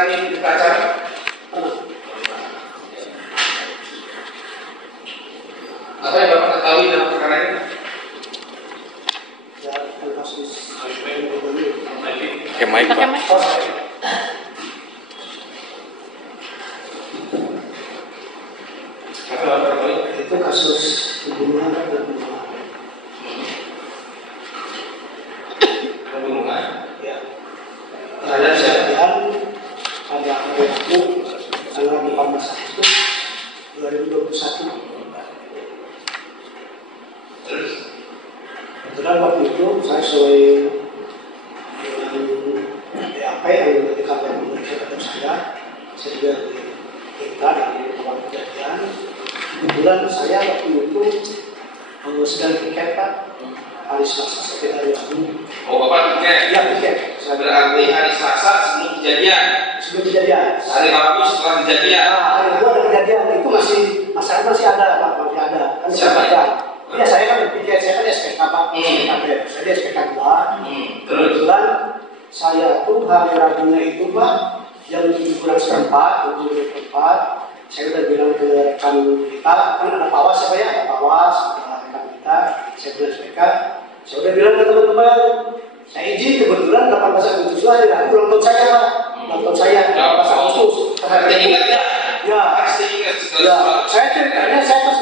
berani buka acara? Apa yang Bapak ketahui dalam perkara ini? Ya, kasus Pakai mic, Pak. Apa yang Bapak ketahui? itu kasus pembunuhan dan pembunuhan. Pembunuhan? Ya. Terhadap siapa? Kejadian pada hari Rabu tanggal 18 Agustus 2021. Terus? Kebetulan waktu itu saya sesuai dengan BAP yang dari kantor pemeriksa terhadap saya juga diperintah dari tempat kejadian. Kebetulan saya waktu itu sedang piket Pak, hari Selasa sampai hari Rabu. Oh, Bapak piket? Ya piket. Berarti hari Selasa sebelum kejadian? Sebelum kejadian. Hari Rabu setelah kejadian? Hari Rabu ada kejadian, itu masyarakat masih ada Pak, masih ada. Kan siapa? Ya saya kan piket, saya kan SPK Pak, saya di SPK 2. Kebetulan saya tuh hari Rabunya itu Pak, jam 7:04, saya udah bilang ke rekan kita, kan ada pawas ya Pak ya, ada pawas, ada rekan kita, saya bilang SPK, saya udah bilang ke teman-teman, saya izin kebetulan 18 Agustus hari Rabu ulang tahun saya Pak, ulang tahun saya 18 Agustus. Ada ingat ya? Ya, Pasti ingat segala ya, sesuatu. saya ceritanya saya pas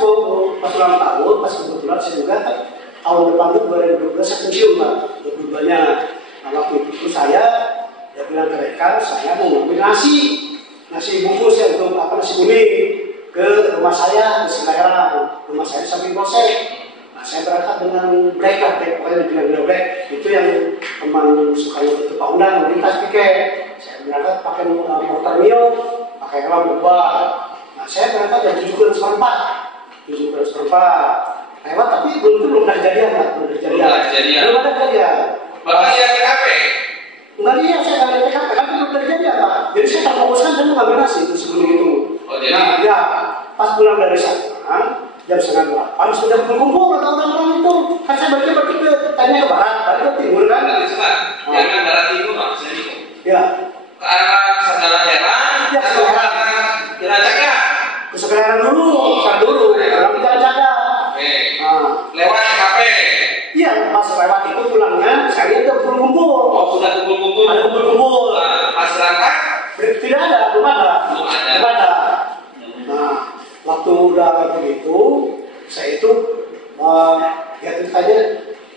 ulang tahun, pas kebetulan saya juga kan tahun depan itu 2012 saya pensiun Pak, berubahnya. Nah, waktu itu saya bilang ke rekan, saya mau ngambil nasi bungkus ya untuk nasi kuning ke rumah saya di Semarang, rumah saya di samping polsek. Nah, saya berangkat dengan black, pokoknya dibilang black, itu yang teman suka itu Pak Undang, lintas piket. Saya berangkat pakai motor Mio, pakai helm ubah. Nah, saya berangkat jam 7:04, lewat tapi belum ada kejadian Pak, belum ada kejadian. Bapak lihat TKP? Enggak lihat, saya nggak lihat TKP, kan belum ada kejadian Pak. Jadi saya terfokuskan saya mengambil nasi itu sebelum itu. Oh, jadi? Nah, ya pas pulang dari sana jam 7:30 sudah berkumpul orang-orang itu. Kan saya berarti ke tanya ke barat, balik ke timur kan? Jangan barat timur maksudnya itu. Ya. Ke arah Sagala Herang, Ya, atau ke arah Jiracaga? Ke sekarang dulu, orang kita jaga. Oke. Nah, Lewat TKP. iya pas lewat itu pulangnya saya lihat udah kumpul. Oh, sudah kumpul-kumpul. Ada kumpul. Pas berangkat? Tidak ada, belum ada. Belum ada. Nah, waktu udah begitu, saya itu ya tentu saja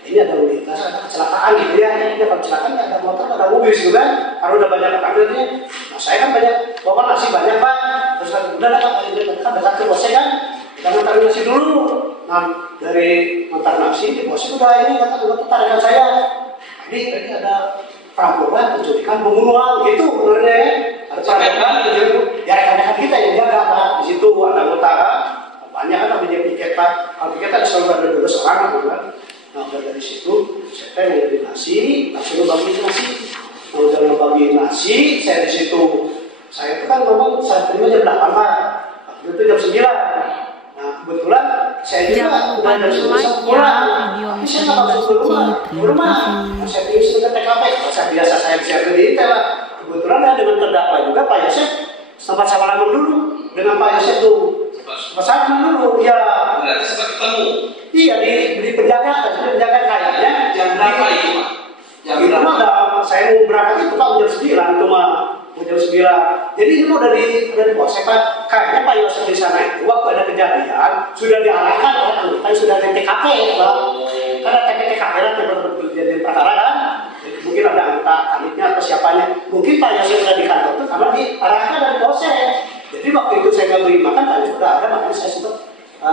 ini ada lintas, ada kecelakaan gitu ya. Ini kalau kecelakaan ada motor, ada mobil gitu kan. Kalau udah banyak kameranya, nah saya kan banyak bawa nasi banyak Pak. Terus kan udah Pak, kan dekat ke bosnya kan. Kita ngantar nasi dulu. Nah, dari ngantar nasi di bosnya udah ini kata tarikan saya. Ini ada perampokan, penculikan, pembunuhan gitu sebenarnya ya. Ada perampokan, ya rekan-rekan kita yang jaga Pak. Di situ ada anggota kan. Banyak kan namanya piket Pak. Kalau piket kan selalu ada 12 orang gitu kan. Nah, dari situ saya ngambil nasi, langsung bagi nasi. Nah, udah ngebagi nasi, saya di situ. Saya itu kan memang saya terima jam 8 Pak. Waktu itu jam 9. Nah, kebetulan saya juga udah dari sebelum pulang. Tapi saya nggak langsung ke rumah. Saya tinggal ke TKP. Saya biasa saya bisa berdiri Pak. Kebetulan ada dengan terdakwa juga Pak Yosef. Sempat salaman dulu dengan Pak Yosef tuh. Sempat salaman dulu, ya. Berarti sempat ketemu. Iya di penjaga kayaknya. Jam berapa itu Pak? Jam Itu berapa? mah saya mau berangkat itu Pak jam 9 itu mah. Jam 9. Jadi ini mau dari polsek Pak. Kayaknya Pak Yosef di sana itu waktu ada kejadian sudah diarahkan oleh anggota yang sudah di TKP Pak. Karena TKP lah kejadian perkara kan. Mungkin ada anggota kanitnya atau siapanya. Mungkin Pak Yosef sudah di kantor itu karena diarahkan dari polsek. Jadi waktu itu saya nggak beri makan, Pak Yosef sudah ada, makanya saya sempat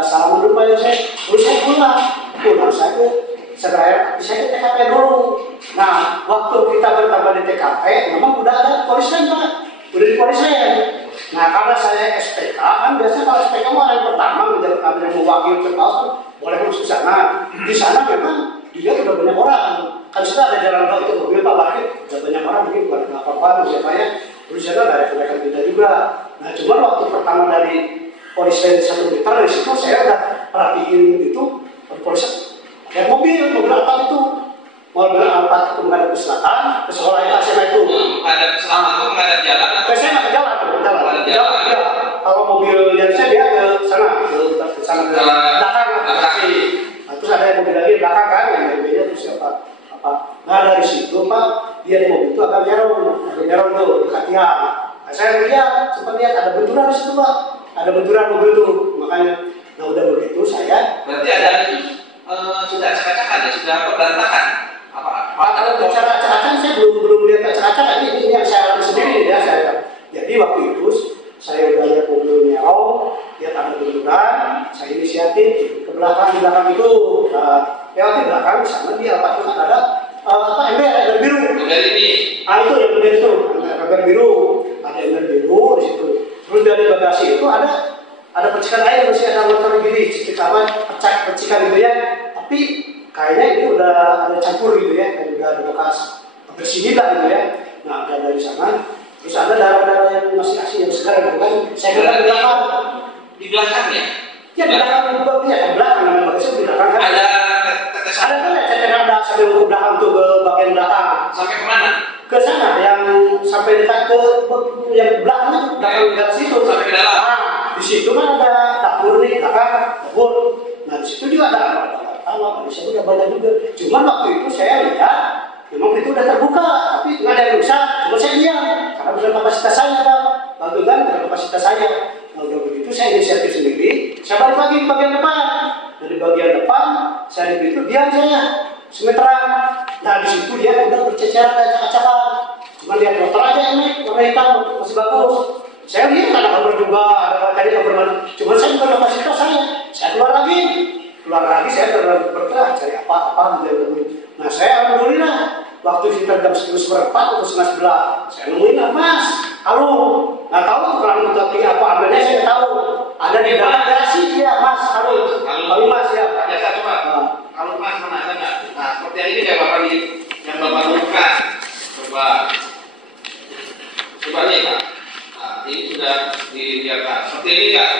salam dulu Pak Yosef. Terus saya pulang saya ke segera saya ke TKP dulu. Nah, waktu kita bertambah di TKP, memang udah ada polisi Pak, udah di polisi. Nah, karena saya SPK, kan biasanya kalau SPK mau yang pertama menjadi yang mewakili cekal, boleh masuk ke sana. Di sana memang dilihat udah banyak orang. Kan sudah ada jalan tol itu mobil Pak Bakit, udah banyak orang mungkin bukan apa-apa siapa ya. Terus ada rekan-rekan kita juga. Nah, cuma waktu pertama dari polisi 1 meter dari situ saya udah perhatiin itu polisi ada mobil apa itu mobil apa itu menghadap ke selatan ke sekolah SMA itu Menghadap selama itu menghadap jalan atau mobil yang saya dia ke sana ke belakang bagasi. Nah, terus ada yang mobil lagi di belakang kan yang mobilnya terus siapa apa. Nah dari situ Pak dia di mobil itu agak nyerong tuh dekat tiang. Nah, saya lihat sempat lihat ada benturan di situ Pak, ada benturan mobil itu makanya. Nah udah begitu saya. Berarti ada sudah acak-acakan ya, sudah berantakan. Kalau bicara acak-acakan saya belum lihat acak-acakan ini yang saya alami sendiri ya saya. Jadi waktu itu saya udah lihat mobil nyerong, lihat ada benturan, saya inisiatif ke belakang di belakang itu. Lewat di belakang di sana dia apa itu ada ember biru. Ember ini. Itu yang ember itu, ember biru. Ada ember biru di situ. Terus dari bagasi itu ada percikan air masih ada motor gini, percikan gitu ya. Tapi kayaknya ini udah ada campur gitu ya, kayak udah ada bekas bersih lah gitu ya. Nah dari sana, terus ada darah-darah yang masih asli yang segar gitu kan. Saya kira di belakang. Di belakang ya? Ya di belakang juga punya, di belakang namanya bagasi di belakang kan. Ada tetesan. Ada kan ya tetesan ada sampai ke belakang tuh ke bagian belakang. Sampai kemana? Ke sana yang sampai dekat ke yang belakangnya belakang dekat situ. Sampai ke dalam. Di situ kan ada dapur nih, dapur. Nah di situ juga ada di situ udah banyak juga. Cuman waktu itu saya lihat, memang itu udah terbuka, tapi nggak ada yang rusak. Cuma saya diam, karena bukan kapasitas saya Pak. Waktu kan bukan kapasitas saya. Nah udah begitu saya inisiatif sendiri. Saya balik lagi ke bagian depan. Dari bagian depan, saya itu diam saya, semeteran. Nah di situ dia udah berceceran kayak acak-acakan. Cuma lihat motor aja ini, warna hitam masih bagus. Saya lihat ada kabar juga, ada tadi kabar mana. Cuma saya bukan kapasitas saya keluar lagi saya bergerak cari apa gitu. Nah saya alhamdulillah waktu sekitar jam 10:15 atau 11:30 saya nemuin Mas kalung. Nggak tahu kalau tapi apa ambilnya saya nggak tahu. Ada di dalam garasi ya Mas kalung Mas ya. Ada satu Pak. Kalau Mas mana ada nggak? Nah seperti yang ini kayak Bapak yang Bapak buka. Coba nih Pak. Nah ini sudah dilihat seperti ini nggak?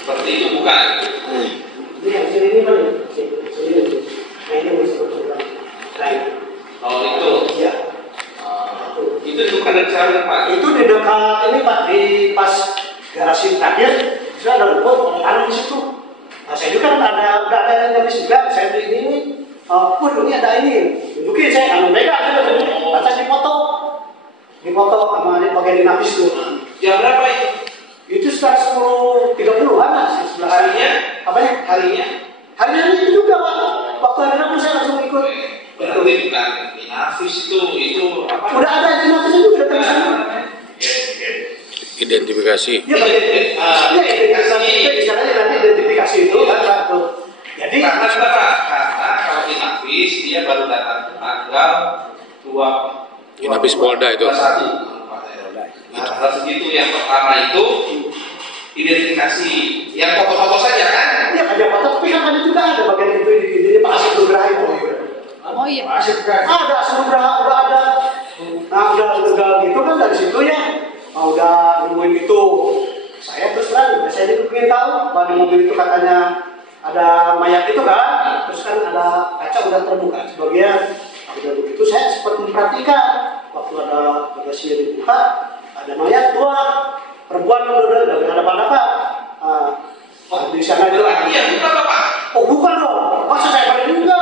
Seperti itu bukan? Ini yang sini ini mana? Sini. Nah ini masih berkurang. Oh itu? Ya. Itu bukan dari sana Pak? Itu di dekat ini Pak di pas garasi terakhir. Saya ada rumput, ada tanah di situ. Nah saya juga kan udah ada yang habis juga. Saya beli ini. Ini ada ini. Tunjukin saya anu mega ada baca di foto sama di bagian dinapis itu. Jam berapa itu? Itu sekitar 10:30-an lah sebelah Harinya? Apanya? Harinya itu juga Pak. Waktu hari Rabu saya langsung ikut. Berarti bukan dinafis itu apa? Udah ada dinapis itu udah terus. Identifikasi. Ya identifikasi nanti identifikasi itu kan satu. Jadi karena kalau dinafis dia baru datang tanggal 2 Inafis Polda itu. 21. Nah, hal segitu yang pertama itu identifikasi, yang foto-foto saja kan? ya ada foto, tapi kan ada juga ada bagian itu di Pak Asep Nugraha itu. Oh iya. Pak Asep ada Asep Nugraha udah ada. Nah udah gitu kan dari situ ya. Udah nemuin itu. Saya terus terang, saya juga pengen tahu bahwa di mobil itu katanya ada mayat itu kan. Terus kan ada kaca udah terbuka sebagian. Udah begitu saya sempat memperhatikan waktu ada bagasi yang dibuka. Ada mayat dua perempuan udah ada pada Pak. Di sana itu. Iya, bukan Bapak. Oh bukan dong. Masa saya pada juga.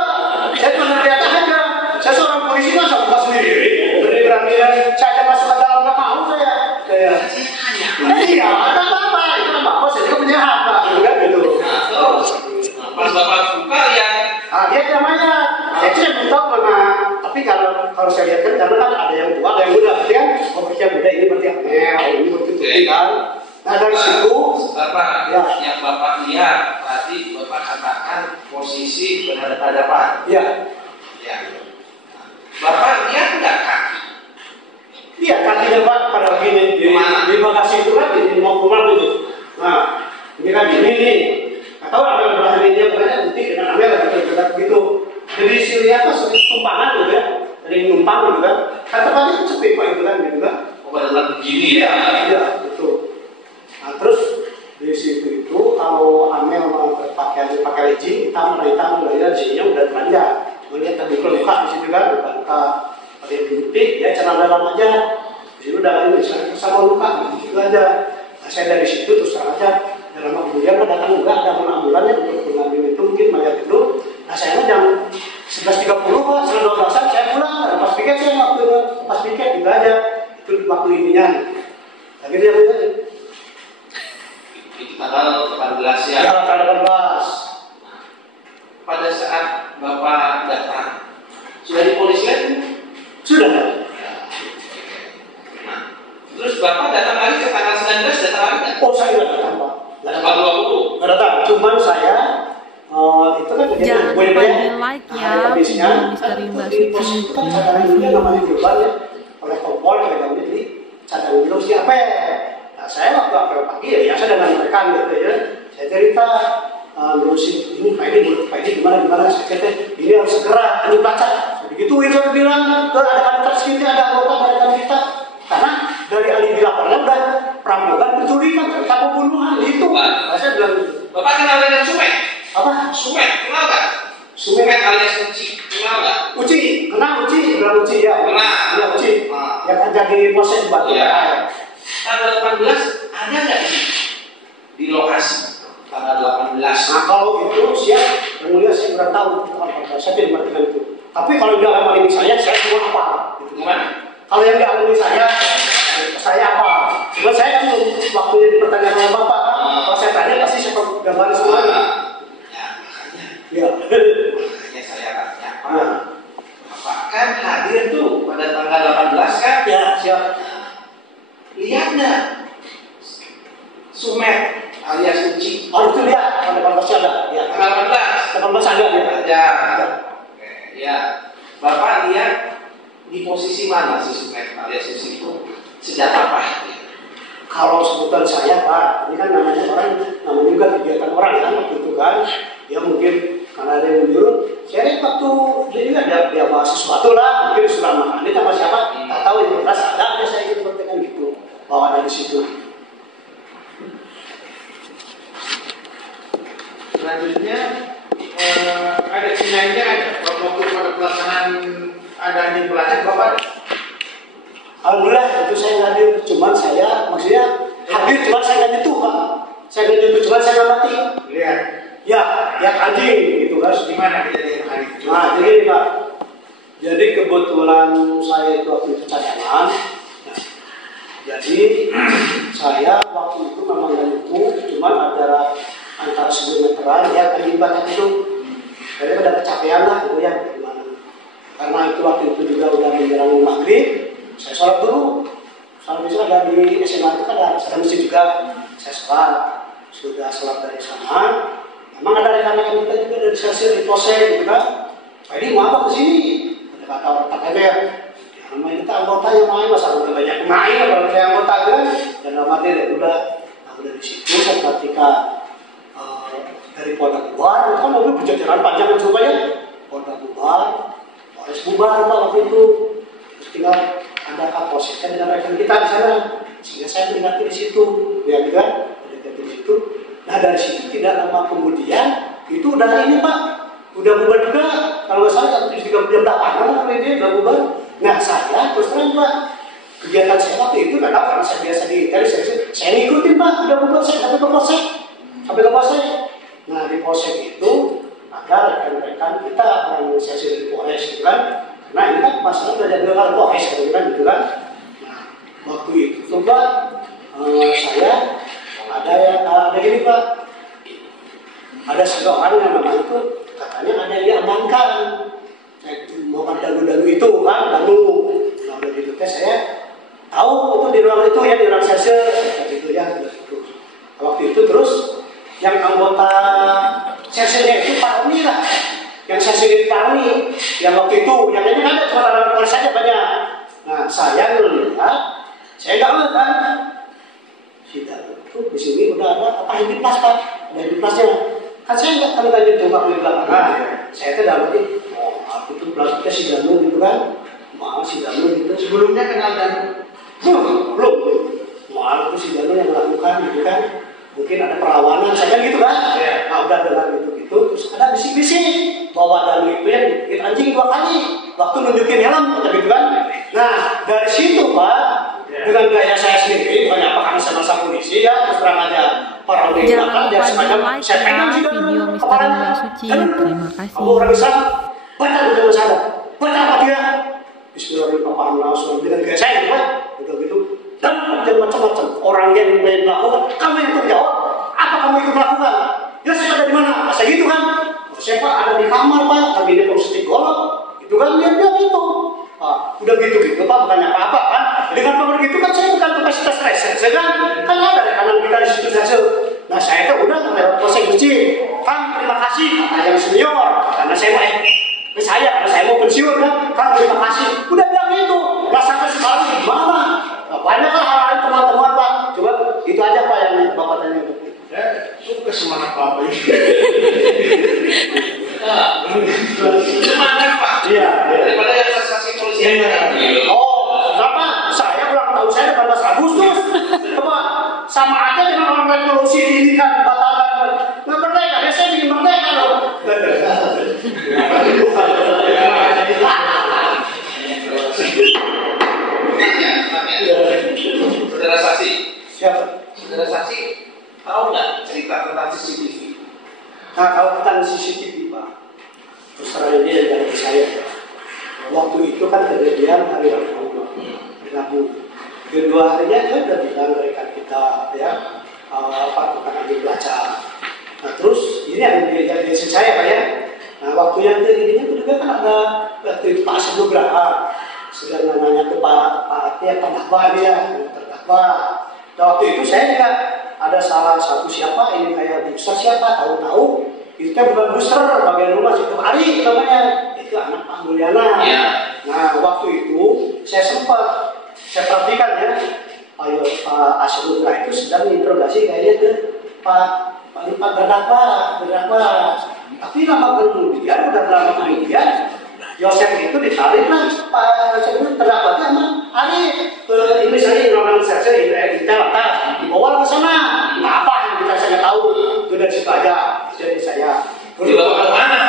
Saya cuma lihat aja. Saya seorang polisi masa buka sendiri. Berani saya ada masuk ke dalam nggak mau saya. Iya, ada apa? Itu kan Bapak saya juga punya hak Pak. Kan gitu. Pas Bapak buka ya. Dia ada mayat. Saya belum tahu mana. Tapi kalau saya lihat kan karena kan ada yang tua, ada yang muda, berarti kan yang muda ini berarti ini berarti kan. Nah dari situ, Bapak, ya. yang Bapak lihat tadi Bapak katakan posisi berhadapan. Iya. Ya. Bapak lihat nggak kaki? Iya kakinya Pak pada begini di bagasi itu kan di mau keluar itu. Nah ini kan ini nih. Atau ada belahan ini yang banyak nanti dengan amel begitu. Jadi silihatnya seperti tumpangan gitu ya, dari numpang gitu kan. Kata tadi sepi Pak itu kan gitu kan. Oh pada begini ya? Iya betul. Nah terus di situ itu kalau amel mau pakaian izin, hitam, di sininya udah telanjang. Melihat ada luka di situ kan, luka ada yang bintik, ya celana dalam aja. Di situ udah ini sama luka, gitu aja. Nah, saya dari situ terus terang aja. Dan lama kemudian datang juga ada ambulannya untuk mengambil itu mungkin mayat itu. Nah saya jam 11.30 Pak, setengah 12-an saya pulang. Pas piket saya waktu pas piket juga aja. Itu waktu ininya. Tapi dia itu tanggal 18 ya. Ya tanggal 18. Pada saat Bapak datang, sudah di polisian? Sudah. Nah, terus Bapak datang lagi ke tanggal 19, datang lagi nggak? Oh saya nggak datang Pak. Tanggal 20? Nggak datang. Cuman saya itu kan jangan lupa di like ya video misteri Mbak Suci. Itu kan cadangan dulu namanya global ya. Oleh kompol kayak gini jadi cadangan dulu siapa? Nah saya waktu apel pagi ya biasa dengan mereka gitu ya. Saya cerita ngurusin ini Pak ini gimana saya kata ini harus segera ini baca begituin saya bilang ke ada kantor sini ada anggota dari kita karena dari alibi lapornya udah perampokan penculikan pembunuhan itu saya bilang Bapak kenal dengan Sumet? apa? Sumet, kenal nggak? Sumet alias Uci, kenal nggak? Uci, kenal Uci, bilang Uci ya kenal Uci yang kan jadi proses batu ya. Tanggal 18 ada nggak di lokasi? Tanggal 18. Nah kalau itu siap, yang mulia saya kurang tahu saya tidak mengertikan itu. Tapi kalau dia alami saya semua apa? Gimana? Kalau yang dialami saya apa? Cuma saya kan waktunya dipertanyakan oleh Bapak. Kalau saya tanya pasti saya gambarin semuanya. Ya, makanya. Ya. Makanya saya tanya. Bapak kan hadir tuh pada tanggal 18 kan? Ya, siap. Lihat nggak? Sumet alias Uci. Oh itu lihat, pada 18 ada. Ya. Tanggal 18. 18 ada ya. Ada. Oke, ya. Bapak lihat di posisi mana si Sumet alias Uci itu? Sejak apa? Kalau sebutan saya Pak, ini kan namanya juga kegiatan orang kan waktu itu kan. Ya mungkin karena ada yang menyuruh. Saya waktu dia juga dia bahas sesuatu lah, mungkin sudah makan ini sama siapa? Tak tahu yang jelas ada saya ikut bertekan gitu. Bahwa ada di situ. Selanjutnya ada sinanya ada waktu pada pelaksanaan ada anjing pelacak Bapak. Alhamdulillah itu saya hadir, cuman saya maksudnya hadir cuman saya nggak nyentuh Pak. Saya nggak nyentuh cuman saya nggak mati. Lihat. Ya, lihat anjing gitu kan. Di mana kejadian hari itu? Nah jadi Pak, jadi kebetulan saya itu waktu itu cadangan. Nah, jadi saya waktu itu memang nggak nyentuh, cuman ada antara 10 meteran ya anjing banyak itu. Jadi pada kecapean lah gitu ya gimana. Karena itu waktu itu juga udah menjelang maghrib. Saya sholat dulu. Sholat itu ada di SMA itu kan ada masjid juga. Saya sholat. Sudah sholat dari sana. Memang ada rekan-rekan kita juga dari stasiun di Polsek gitu kan. Pak ini mau apa kesini? Ada kata orang tak ember. Namanya kita anggota yang main masa udah banyak main kalau saya anggota kan. Dan amatnya ya udah. Nah udah di situ ketika dari Polda keluar, kan mobil berjalan panjang dan sebagainya. Polda keluar, Polres bubar Pak waktu itu. Terus tinggal ada kapolseknya dengan rekan kita di sana, sehingga saya mendekati di situ, ya kan? Mendekati di situ. Nah dari situ tidak lama kemudian itu udah ini Pak, udah bubar juga. Kalau nggak salah jam 3 jam 8 kan ini udah bubar. Nah saya terus terang Pak, kegiatan saya waktu itu nggak tahu karena saya biasa di saya ngikutin Pak, udah bubar saya sampai ke polsek, Nah di polsek itu ada rekan-rekan kita orang sesi dari Polres gitu kan. Nah ini kan masalah belajar dengan Polres gitu kan. Nah waktu itu Pak saya ada gini Pak, ada seseorang yang memang itu katanya ada yang diamankan. Mau kan dalu itu kan dalu. Nah udah gitu saya tahu itu di ruang itu ya di ruang sesi gitu ya. Waktu itu terus yang anggota sesinya itu Pak Uni lah, yang sesi Pak Uni, yang waktu itu, yang ini kan ada cuma orang saja banyak. Nah saya melihat, saya nggak lihat kan, si Dalu itu di sini udah ada apa yang di plas Pak, ada di plasnya. Kan saya nggak akan tanya itu waktu di belakang. Saya tuh dapat aku itu plas kita si Dalu gitu kan, maaf si Dalu gitu. Sebelumnya kenal Dalu? Belum. Maaf itu si Dalu yang melakukan gitu kan. Mungkin ada perlawanan, saya kan gitu kan? Ya. Nah udah dengar gitu, terus bawa danu itu yang digigit anjing 2 kali waktu nunjukin helm kata gitu kan. Nah dari situ Pak, dengan gaya saya sendiri, bukan apa karena saya masa polisi ya, terus terang aja para orang di belakang dia sengaja saya pegang sih video Mr. kepalanya. Rimba Suci. Terima kasih. Kamu orang Islam, baca udah masalah, baca apa dia? Bismillahirrahmanirrahim dengan gaya saya gitu Pak, udah gitu. Dan macam-macam orang yang melakukan, kamu yang terjawab, apa kamu itu melakukan? Ya saya ada di mana? Saya gitu kan? Saya Pak ada di kamar Pak, kabinet positif golok, itu kan dia bilang itu. Udah gitu Pak, bukannya apa-apa kan? Dengan nomor gitu kan saya bukan kapasitas reserse kan? Kan ada rekanan kita di situ saja. Nah saya tuh udah lewat proses uji. Kang terima kasih kata yang senior, karena saya mau karena saya mau pensiun kan? Kang terima kasih. Udah bilang itu. Rasakan sekarang gimana? Banyaklah hal-hal teman-teman Pak. Coba itu aja Pak yang Bapak tanya. Saya suka semangat Bapak ini. Semangat Pak. Iya. Daripada yang saksi polisi yang tadi. Oh, kenapa? Saya ulang tahun saya 18 Agustus. Coba sama aja dengan orang revolusi ini kan batalkan. Nggak merdeka, ya saya ingin merdeka dong. Saudara saksi. Siapa? Saudara saksi tahu nggak cerita tentang CCTV? Nah, kalau tentang CCTV Pak, terus terang ini dari saya. Waktu itu kan kejadian hari Rabu. Kedua harinya kan udah bilang rekan kita ya, Pak tukang ambil belajar. Nah terus ini yang jadi saya Pak ya. Nah waktu yang kejadiannya itu juga kan ada waktu itu Pak Asep Nugraha sedang nanya ke Pak terdakwa dia, terdakwa. Nah waktu itu saya juga ada salah satu siapa ini kayak booster siapa tahu-tahu itu kan bukan booster bagian rumah situ Ari namanya itu anak Pak Mulyana. Ya. Nah waktu itu saya sempat saya perhatikan ya Pak Asep Nugraha itu sedang menginterogasi kayaknya ke Pak terdakwa. Tapi lama kemudian Yosef itu ditarik lah Pak Yosef itu terdakwa sama Ari ini saya orang saya kita dibawa ke sana. Nah, apa yang kita saya tahu itu dari situ aja jadi saya. Dibawa ke mana?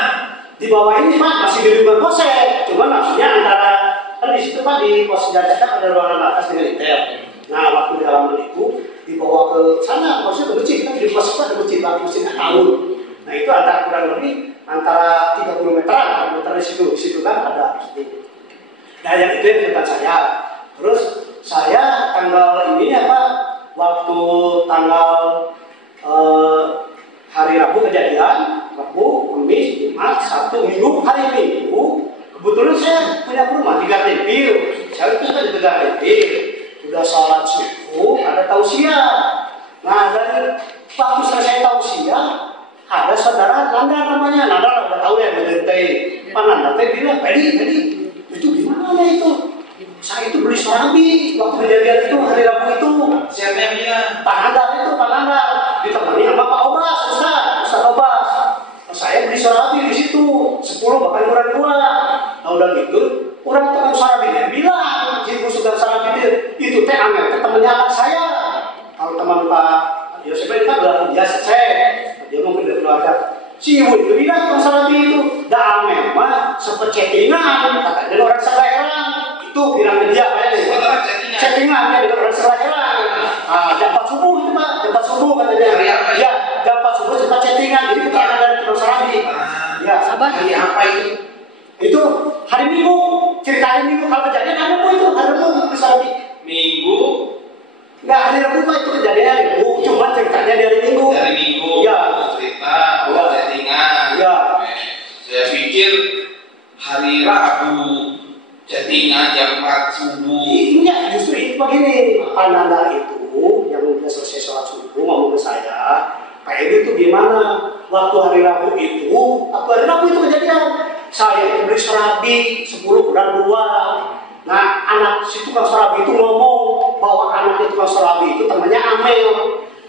Dibawa ini Pak masih di rumah Kosek. Cuma maksudnya antara kan di situ Pak di pos senjata ada ruangan atas dengan detail. Nah waktu di halaman itu dibawa ke sana maksudnya ke masjid kan di pos itu ada masjid tahun. Nah itu antara kurang lebih antara 30 meteran di situ kan ada situ. Nah yang itu yang tentang saya. Terus saya tanggal ini ya Pak waktu tanggal hari Rabu kejadian Rabu, Kamis, Jumat, Sabtu, Minggu hari Minggu kebetulan saya punya rumah di Gardenville. Saya itu kan di Gardenville udah sholat subuh ada tausiah. Nah dari waktu selesai tausiah ada saudara Nanda namanya, Nanda udah tahu ya mencintai Pak Nanda bilang, Pedi, itu gimana itu? Saya itu beli surabi waktu kejadian itu hari Rabu itu. Siapa yang bilang? Pak Nanda ditemani sama Pak Obas, Ustaz Obas. Saya beli surabi di situ 10 bahkan kurang 2. Nah udah gitu, orang tukang surabinya bilang, Ibu sudah surabi itu teh Amel, temannya anak saya. Kalau teman Pak Yosef itu kan udah biasa saya. Dia mungkin dari keluarga. Si ibu itu bilang masalah itu, dah memang sempat chattingan, katanya orang Selera. Itu bilangnya dia kayak chattingan ya dengan orang Selera. Jam 4 subuh itu Pak, jam 4 subuh katanya. Ya, jam 4 subuh sempat chattingan, jadi kita ada dari Terus Sarabi. Ya, sabar. Hari apa itu? Itu hari Minggu, cerita hari Minggu kalau kejadian ada apa itu hari Rabu Terus Sarabi. Minggu. Nggak hari Rabu Pak itu kejadian hari Rabu, cuma ceritanya dari Minggu. Dari Minggu. Ya. Cerita, chattingan. Ya. Saya pikir hari Rabu chattingan jam 4 subuh. Iya, justru itu begini. Ananda itu yang udah selesai sholat subuh ngomong ke saya, Pak Edi itu gimana? Waktu hari Rabu itu kejadian. Saya itu beli serabi 10 kurang 2. Nah, anak si tukang serabi itu ngomong bahwa anak tukang serabi itu temannya Amel.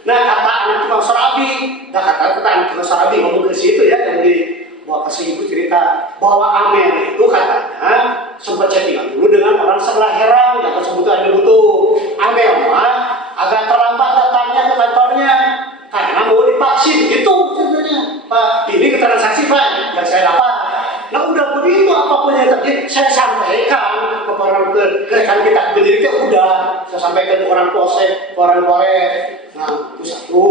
Nah, kata anak tukang serabi, kata anak tukang serabi ngomong ke situ ya, yang dibawa ke ibu cerita bahwa Amel itu katanya sempat chattingan dulu dengan orang sebelah Herang, yang sebutnya ada butuh. Amel mah agak terlambat datangnya ke kantornya karena mau divaksin, itu ceritanya. Pak, ini keterangan saksi Pak yang saya dapat. begitu apapun yang terjadi, saya sampaikan ke rekan kita penyidik udah, saya sampaikan ke orang polsek, orang Polres. Nah, itu satu.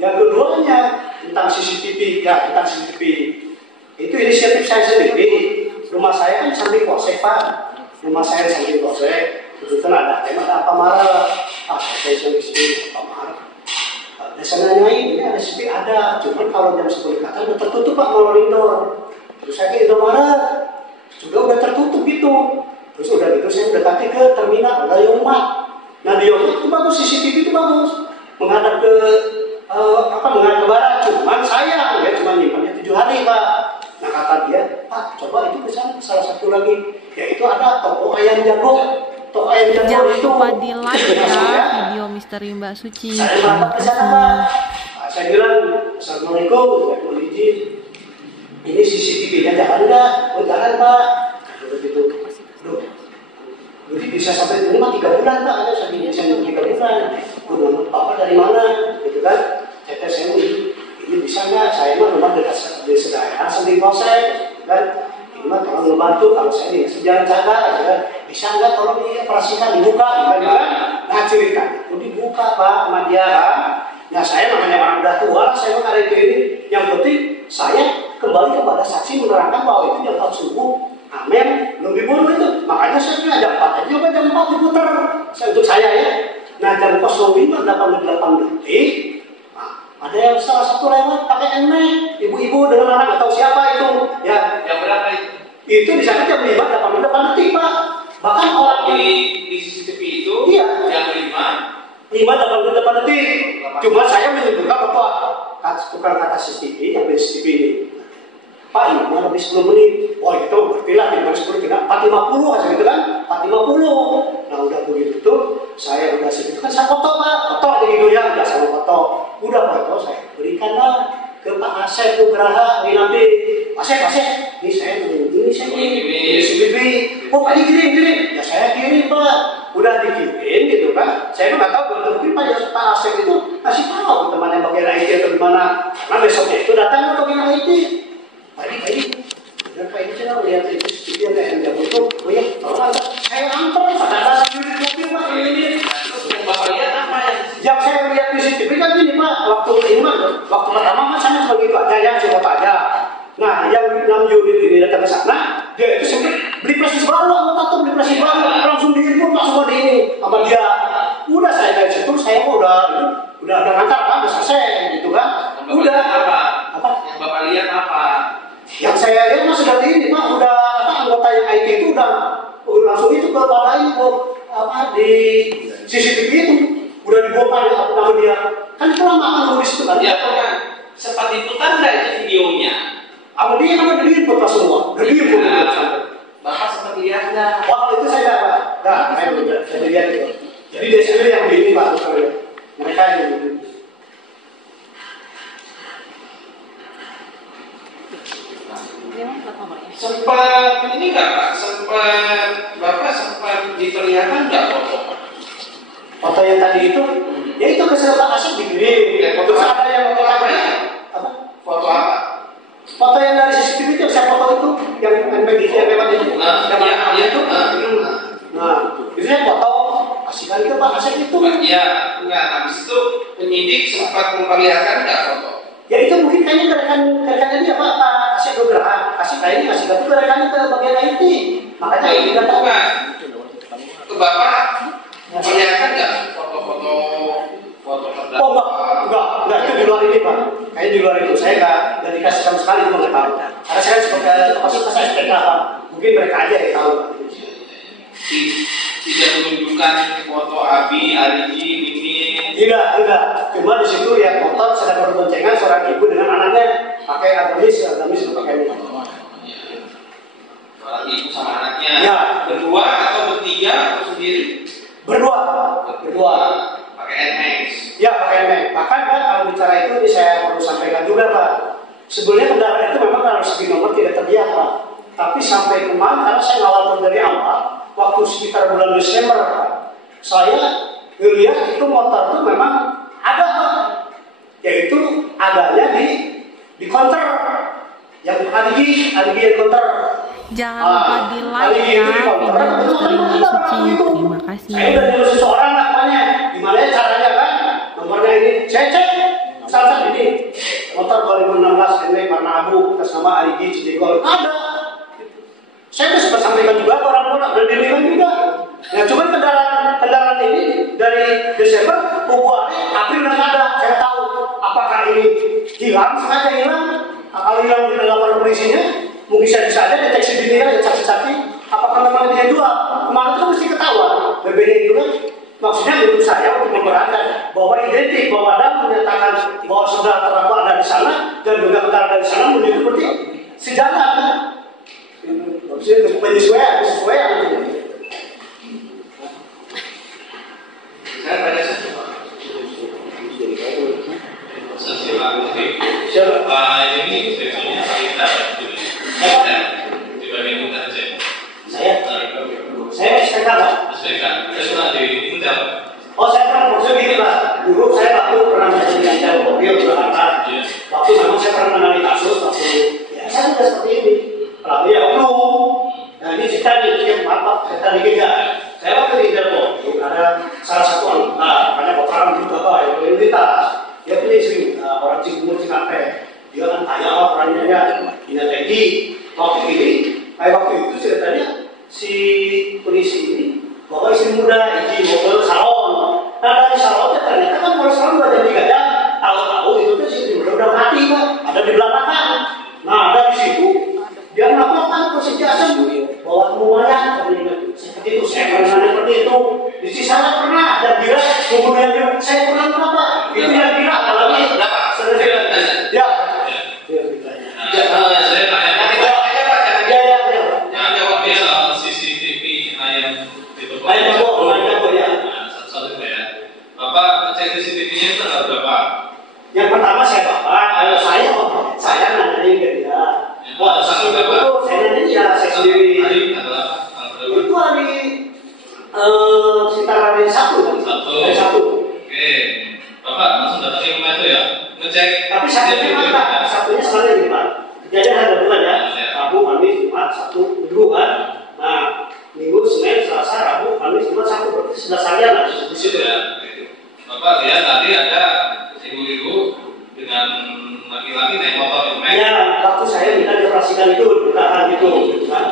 Yang keduanya tentang CCTV, ya tentang CCTV. Itu inisiatif saya sendiri. Rumah saya kan samping polsek Pak. Rumah saya samping polsek. Kebetulan ada apa marah? Saya di sini apa marah? Saya nanyain, ini ada CCTV ada, cuman kalau jam 10 ke atas udah tertutup Pak kalau indoor. Terus saya ke Indomaret, juga udah tertutup gitu. Terus udah gitu saya udah kaki ke terminal, ada Yongmat. Nah di Yongmat itu bagus, CCTV itu bagus, menghadap ke menghadap ke barat. Cuman sayang ya, cuma nyimpannya 7 hari Pak. Nah kata dia, Pak coba itu ke sana, salah satu lagi, yaitu ada toko ayam jago. Toko ayam jago Jangan itu. lupa di like ya video Misteri Mbak Suci. Saya Terima berangkat ke sana Pak. kasih. Nah, saya bilang, Assalamualaikum, mohon izin. Ini CCTV-nya jalan nggak? Oh jalan Pak. Begitu. Loh, jadi bisa sampai ini mah 3 bulan Pak. Ada sampai bisa 3 bulan. Menurut Bapak dari mana? Gitu kan? Saya ini bisa nggak? Saya mah rumah dekat di Sedaya, sambil polsek, kan? Ini mah tolong ngebantu kalau saya ini sejalan jaga, kan? Bisa nggak tolong dioperasikan, dibuka, kan? Nah ceritanya itu dibuka Pak sama dia kan? Nah saya namanya orang udah tua, saya mah ada ini. Yang penting saya kembali kepada saksi menerangkan bahwa itu jam 4 subuh. Amin, belum dibunuh itu. Makanya saya kira jam 4 aja, coba jam 4 diputar. Untuk saya ya. Nah jam 05.88 detik. Nah, ada yang salah satu lewat pakai emek, ibu-ibu dengan anak atau siapa itu? Ya, Yang berapa itu? itu di sana jam 5.88 detik Pak. Bahkan orang Di CCTV itu iya. yang 5.88 detik. Cuma saya menyebutkan bahwa bukan kata CCTV yang di CCTV ini. Pak, ini mau lebih 10 menit. Wah itu berarti lah 10 kita 4.50 hasil itu kan 4.50. Nah udah begitu tuh saya udah segitu kan saya foto Pak, foto gitu ya, udah saya foto. Udah foto saya berikanlah ke Pak Asep Nugraha ini nanti. Asep, ini saya ini saya ini CCTV. Oh Pak dikirim. Ya saya kirim Pak. Udah dikirim gitu kan. Saya nggak tahu mungkin Pak Asep itu masih tahu teman yang bagian IT atau gimana. Karena besoknya itu datang ke bagian IT. Tadi, udah kayak gitu lah lihat itu studio yang jam itu, oh ya, tolong saya antar, ada unit mobil Pak ini. Bapak lihat apa Yang saya lihat di CCTV kan gini Pak, waktu pertama kan saya cuma gitu aja ya, saya foto aja. Nah, yang 6 unit ini datang ke sana, dia itu sempat beli plastik baru, anggota tuh beli plastik baru, langsung diinput langsung di ini sama dia. Udah saya dari situ, saya udah ngantar kan, udah selesai gitu kan. Udah apa? Yang Bapak lihat apa? Yang saya lihat mas sudah ini Pak, udah anggota yang IT itu udah langsung itu ke balai itu di CCTV itu udah dibongkar ya nama dia. Kan itu lama kan nulis itu kan? Ya kan, sempat diputar nggak itu videonya? Sama dia kan udah diinput lah semua, udah diinput Bapak sempat lihat nggak? waktu itu saya dapat, saya lihat itu. Jadi dia sendiri yang begini Pak, mereka yang begini. Sempat ini nggak Pak? Bapak sempat diperlihatkan nggak foto? Foto yang tadi itu, ya itu keserta Asep dikirim. Terus ada yang foto apa? Foto apa? Foto yang dari CCTV itu saya foto itu yang MPG yang lewat itu. Nah, itu. Nah, itu saya foto kasihkan ke Pak Asep itu. Ya, enggak. Habis itu penyidik sempat memperlihatkan nggak foto? Ya itu mungkin kayaknya rekan dia Pak Asep Nugraha kasih kayaknya kasih ke rekannya ke bagian IT. Makanya Itu tidak tahu. Ke Bapak memperlihatkan nggak foto-foto terdakwa? Oh enggak itu di luar ini Pak. Kayaknya di luar itu saya nggak dikasih sama sekali itu nggak tahu. Karena saya sebagai kapasitas SPK Pak. Mungkin mereka aja yang tahu Pak. Tidak menunjukkan foto Abi, Ariji, ini. Tidak. Cuma di situ ya motor sedang berboncengan seorang ibu dengan anaknya pakai agamis itu pakai ini. Seorang ibu sama anaknya. Ya. Berdua atau bertiga atau sendiri? Berdua. Pakai NMAX. Ya pakai NMAX. Bahkan kan kalau bicara itu ini saya perlu sampaikan juga Pak. Sebenarnya kendaraan itu memang kalau segi nomor tidak terlihat Pak. Tapi sampai kemarin karena saya ngawal dari awal, waktu sekitar bulan Desember Pak, saya melihat itu motor itu memang ada Pak. Yaitu adanya di counter yang aligi yang counter. Jangan lupa di like ya video Misteri Mbak Suci. Terima kasih. Saya udah nyuruh seseorang namanya. Gimana ya caranya kan? Nomornya ini. Saya cek. Misalkan ini motor 2016 NW warna abu atas nama Arigi Cidegol. Ada. Saya udah sempat sampaikan juga ke orang tua, udah dilihat juga. Nah, cuma kendaraan ini dari Desember, Februari, April udah nggak ada. Saya tahu apakah ini hilang, sengaja hilang. Kalau hilang di laporan polisinya, mungkin bisa aja deteksi dini ya, saksi-saksi. Apakah memang dia jual? Kemarin itu mesti ketahuan. BBD itu kan maksudnya menurut saya untuk memberatkan bahwa identik bahwa ada menyatakan bahwa saudara terdakwa ada di sana dan juga kendaraan dari sana menjadi seperti sejarah kan? Penyesuaian. Saya tanya satu. Ini sebenarnya kita di bagian kita saja. Saya SPK. Saya di Intel. Oh, saya pernah maksudnya gini Pak. Dulu saya waktu pernah menjadi Intel mobil Jakarta. Waktu memang saya pernah mengalami kasus waktu ya saya sudah seperti ini. Pelaku ya oknum. Nah ini cerita nih, maaf cerita dikit ya. Saya waktu di Intel ada salah satu anggota, makanya orang juga Pak, yang prioritas. Dia punya istri orang Cibubur Cikampek. Dia kan tanya orangnya ini Teddy. Waktu ini, kayak waktu itu ceritanya si polisi ini bahwa istri muda izin mobil salon. Nah dari salonnya ternyata kan kalau salon 2 jam 3 jam. Tahu-tahu itu tuh si istri muda udah mati Pak, ada di belakang. Nah dari situ dia melakukan persenjataan bahwa semuanya seperti itu. Saya pernah seperti itu. Di sisi saya pernah dan dia kemudian saya pernah berapa? Itu yang kira apalagi Berapa? Ya. Saya tanya. Jawab dia soal CCTV ayam di toko. Ayam toko ya. Satu ya. Bapak cek CCTV-nya itu tanggal berapa? Yang pertama saya nanya ke dia. Wah, itu saya nanya ya saya sendiri. Hari adalah berapa? Itu hari sekitar hari Sabtu. Hari Sabtu. Oke. Bapak langsung datang ke rumah itu ya. Ngecek. Tapi Sabtunya mana? Sabtunya sekali nih Pak. Kejadian ada bulan ya. Rabu, Kamis, Jumat, Sabtu, Minggu kan. Nah, Minggu, Senin, Selasa, Rabu, Kamis, Jumat, Sabtu. Berarti sudah seharian lah di situ ya. Bapak lihat tadi ada ibu-ibu dengan laki-laki naik motor itu. Ya, waktu saya minta dioperasikan itu, ditahan gitu kan.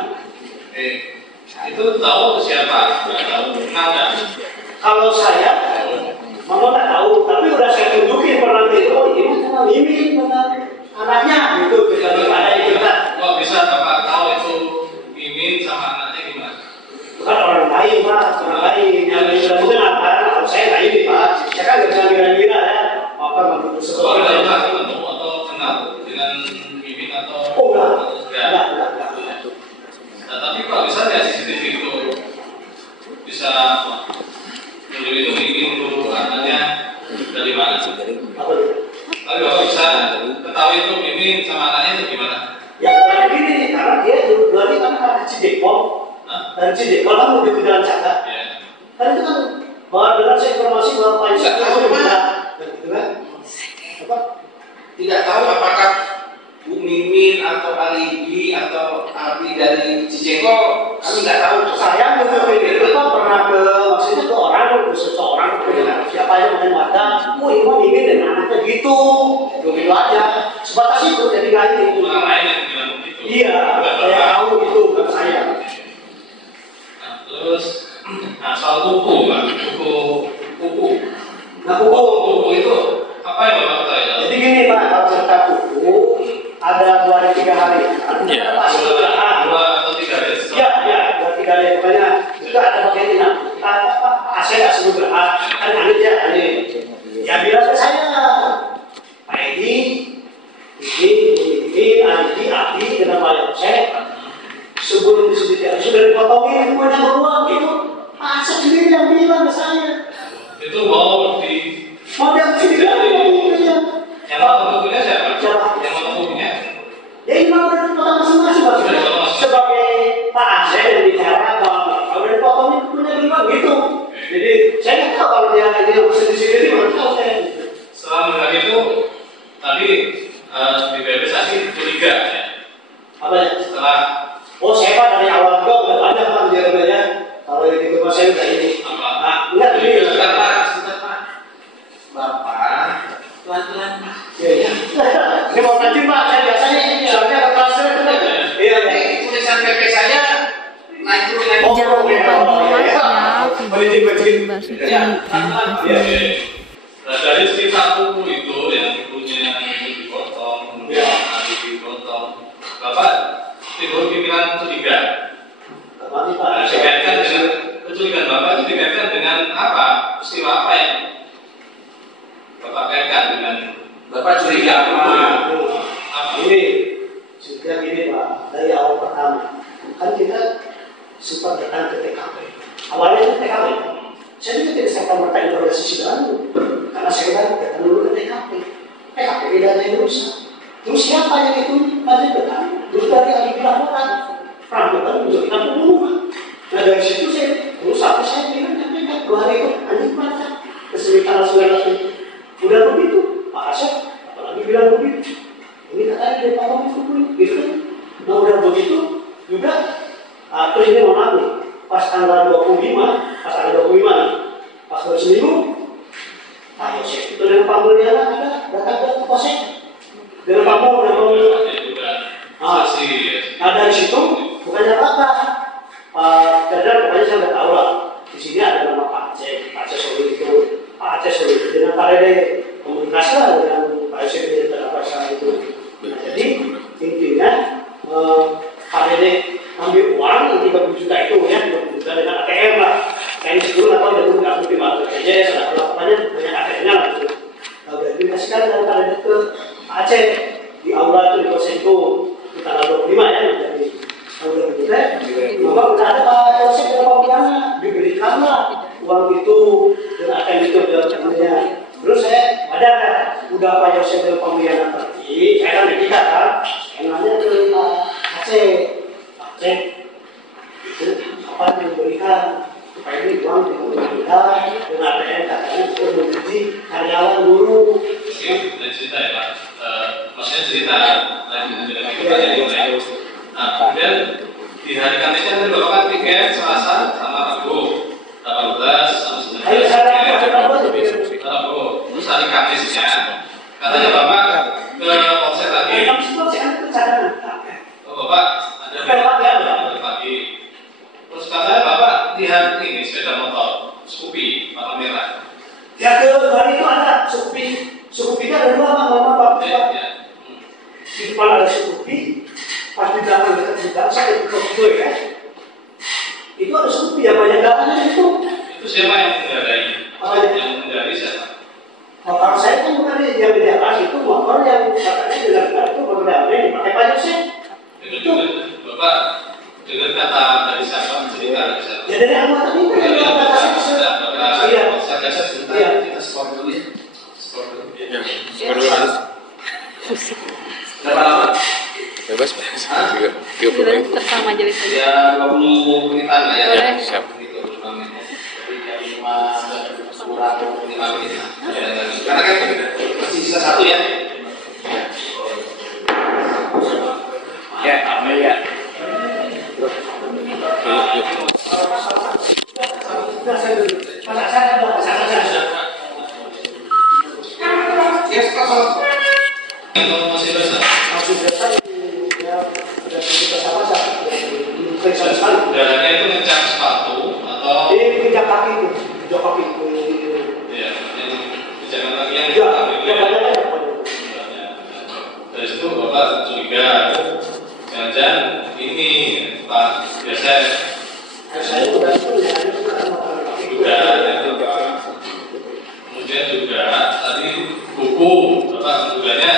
Itu tahu siapa? Nggak tahu. Kenal nggak? Kalau saya, mama nggak tahu, tapi udah saya tunjukin pernah itu. Oh, ini cuma Mimi, benar anaknya gitu. Kita ada kita. Kok bisa Bapak tahu itu Mimin sama anaknya gimana? Bukan orang lain Pak, orang lain yang sudah mungkin apa? Kalau saya nggak ini Pak, saya kan nggak bisa ngira-ngira ya. Apa menurut Kalau sekolah? ada ketemu atau kenal dengan Mimin atau Oh enggak. Nah, tapi kok bisa nggak CCTV itu bisa menunjuk itu Mimin itu anaknya dari mana? Apa itu? Tapi Bapak bisa ketahui itu Mimin sama anaknya itu gimana? Ya karena gini, karena dia dulu kan dari Cidekol, dari Cidekol kan mau ke Jalan Cagat. Ya. Kan itu kan bahwa dengan saya informasi bahwa Pak Yusuf itu sudah gitu kan? Apa? Tidak tahu apakah Bu Mimin atau Aligi atau Abi dari Cijeko, kami nggak tahu. Saya menurut itu Pak pernah ke maksudnya ke orang, ke seseorang, ke siapa yang main warga, ini mau Mimin dan anaknya gitu, begitu aja. Sebatas itu jadi nggak ini. Orang lain yang bilang begitu. Iya, saya tahu itu bukan saya. Nah, terus, soal kuku, Pak, kuku. Nah, kuku itu apa yang Bapak ketahui? jadi gini Pak, kalau cerita kuku ada 2-3 hari. Artinya apa? Dua atau tiga hari. Iya, 2-3 hari. Pokoknya itu ada bagian ini. Saya nggak sebut kan aneh ya, aneh. Ya bilang ke saya, Pak Edi, ini, Adi, dengan Pak Yosef. Sebelum disebutkan sudah dipotongin semuanya beruang itu. Asal sendiri yang bilang ke saya. Itu mau Model sendiri ya. yang mau kukunya siapa? Siapa? Yang mau kukunya? Ya ini mau dari kota masing-masing maksudnya. Sebagai Pak Aceh yang bicara bahwa kalau dari potongnya punya bilang gitu. Jadi saya nggak tahu kalau dia ini masih di sini baru tahu saya. Setelah melihat itu tadi di BPS curiga ya. Apa ya? Setelah Oh saya Pak dari awal juga udah banyak Pak dia. Kalau yang itu Pak saya udah ini. Nah, enggak ini. Sebentar, Bapak, pelan-pelan Pak. Iya. Ini mau nanti Pak, saya biasanya soalnya ada transfer itu. Iya. Ini tulisan PP saya naik turun naik. Jangan lupa di-like ya video Mbak Suci. Terima kasih. Nah, dari sekitar buku itu yang bukunya dipotong, kemudian dipotong, Bapak timbul pikiran curiga. Nah, dikaitkan dengan kecurigaan Bapak itu dikaitkan dengan apa? Peristiwa apa yang Bapak kaitkan dengan Bapak curiga apa? Ini juga gini Pak, dari awal pertama kan kita sempat datang ke TKP. Awalnya itu TKP. Saya juga tidak serta merta interogasi sidang, karena saya kan datang dulu ke TKP. TKP tidak ada yang rusak. Terus siapa yang itu tadi datang? Terus dari ahli laporan, perampokan menjadikan pembunuhan. Nah dari situ saya bilang nyampaikan 2 hari itu anjing baca kesini tanggal 19 itu. Udah begitu, Pak Asep, apalagi bilang begitu. Ini katanya dia tahu itu gitu kan. Nah udah begitu juga, terus ini mohon maaf nih, pas tanggal 25 nih, pas baru seminggu, Pak Yosef itu dengan Pak Mulyana ada datang ke Polsek dengan Pak Mo dan Pak Nah dari situ bukannya apa-apa, Pak Chandra pokoknya saya udah tahu lah. Di sini ada nama Pak Aceh Solid itu, Pak Aceh Solid dengan Pak Rede komunikasi lah dengan Pak Yosef dengan Pak Sah itu. Nah, jadi intinya Pak Rede ambil uang 30 juta itu ya, 30 juta dengan ATM lah. Kayak 10 atau udah dulu nggak bukti banget aja ya, sudah laporannya banyak ATM-nya lah. Nah udah dikasihkan dengan Pak Rede ke Pak Aceh di aula itu di kosan itu di tanggal 25 ya. Jadi udah begitu maka udah ada Pak Yosef dan Pak Mulyana diberikanlah uang itu dengan ATM itu namanya. Terus saya ada udah Pak Yosef dan Pak Mulyana pergi, saya kan bertiga kan, saya nanya ke Pak Aceh itu apa yang diberikan supaya ini uang diberikan dengan ATM katanya untuk menjadi karyawan guru. cerita ya Pak, maksudnya cerita nah kemudian di hari Kamis kan Bapak tiket Selasa sama Rabu 18 sama 19 Rabu, terus hari Kamisnya katanya Bapak ke Polsek lagi. Oh Bapak ada pagi. Terus katanya Bapak lihat ini sepeda motor Scoopy warna merah. Ya ke hari itu ada Scoopy itu ada 2 Pak. Di depan ada Scoopy, pas di belakang dekat juga saya ikut itu ya. Itu ada Scoopy ya, banyak belakangnya itu. Itu siapa yang mengendarai? Yang mengendarai siapa? Kalau saya kan bukan yang mengendarai, itu motor yang katanya benar-benar itu motornya dipakai Pak Yosef. Itu Bapak dengar kata dari siapa, cerita dari siapa? Ya dari anggota itu yang kata saya. Iya, kita skor dulu ya. Skor dulu. Ya, skor dulu aja. Berapa lama? Bebas, 30 menit. Bersama jadi saja. Ya 20 menitan lah ya. Boleh. Siap. Gitu, 5 menit. Jadi jam 5 kurang 5 menit. Karena kan masih sisa 1 ya. Ya, amin ya. Masih basah. Darahnya itu ngecap sepatu atau Pijak kaki itu. ya, yang pijakan kaki yang Ya, dari situ Bapak curiga, jangan-jangan ini Pak biasa saya udah juga, kemudian juga tadi buku Bapak menggugahnya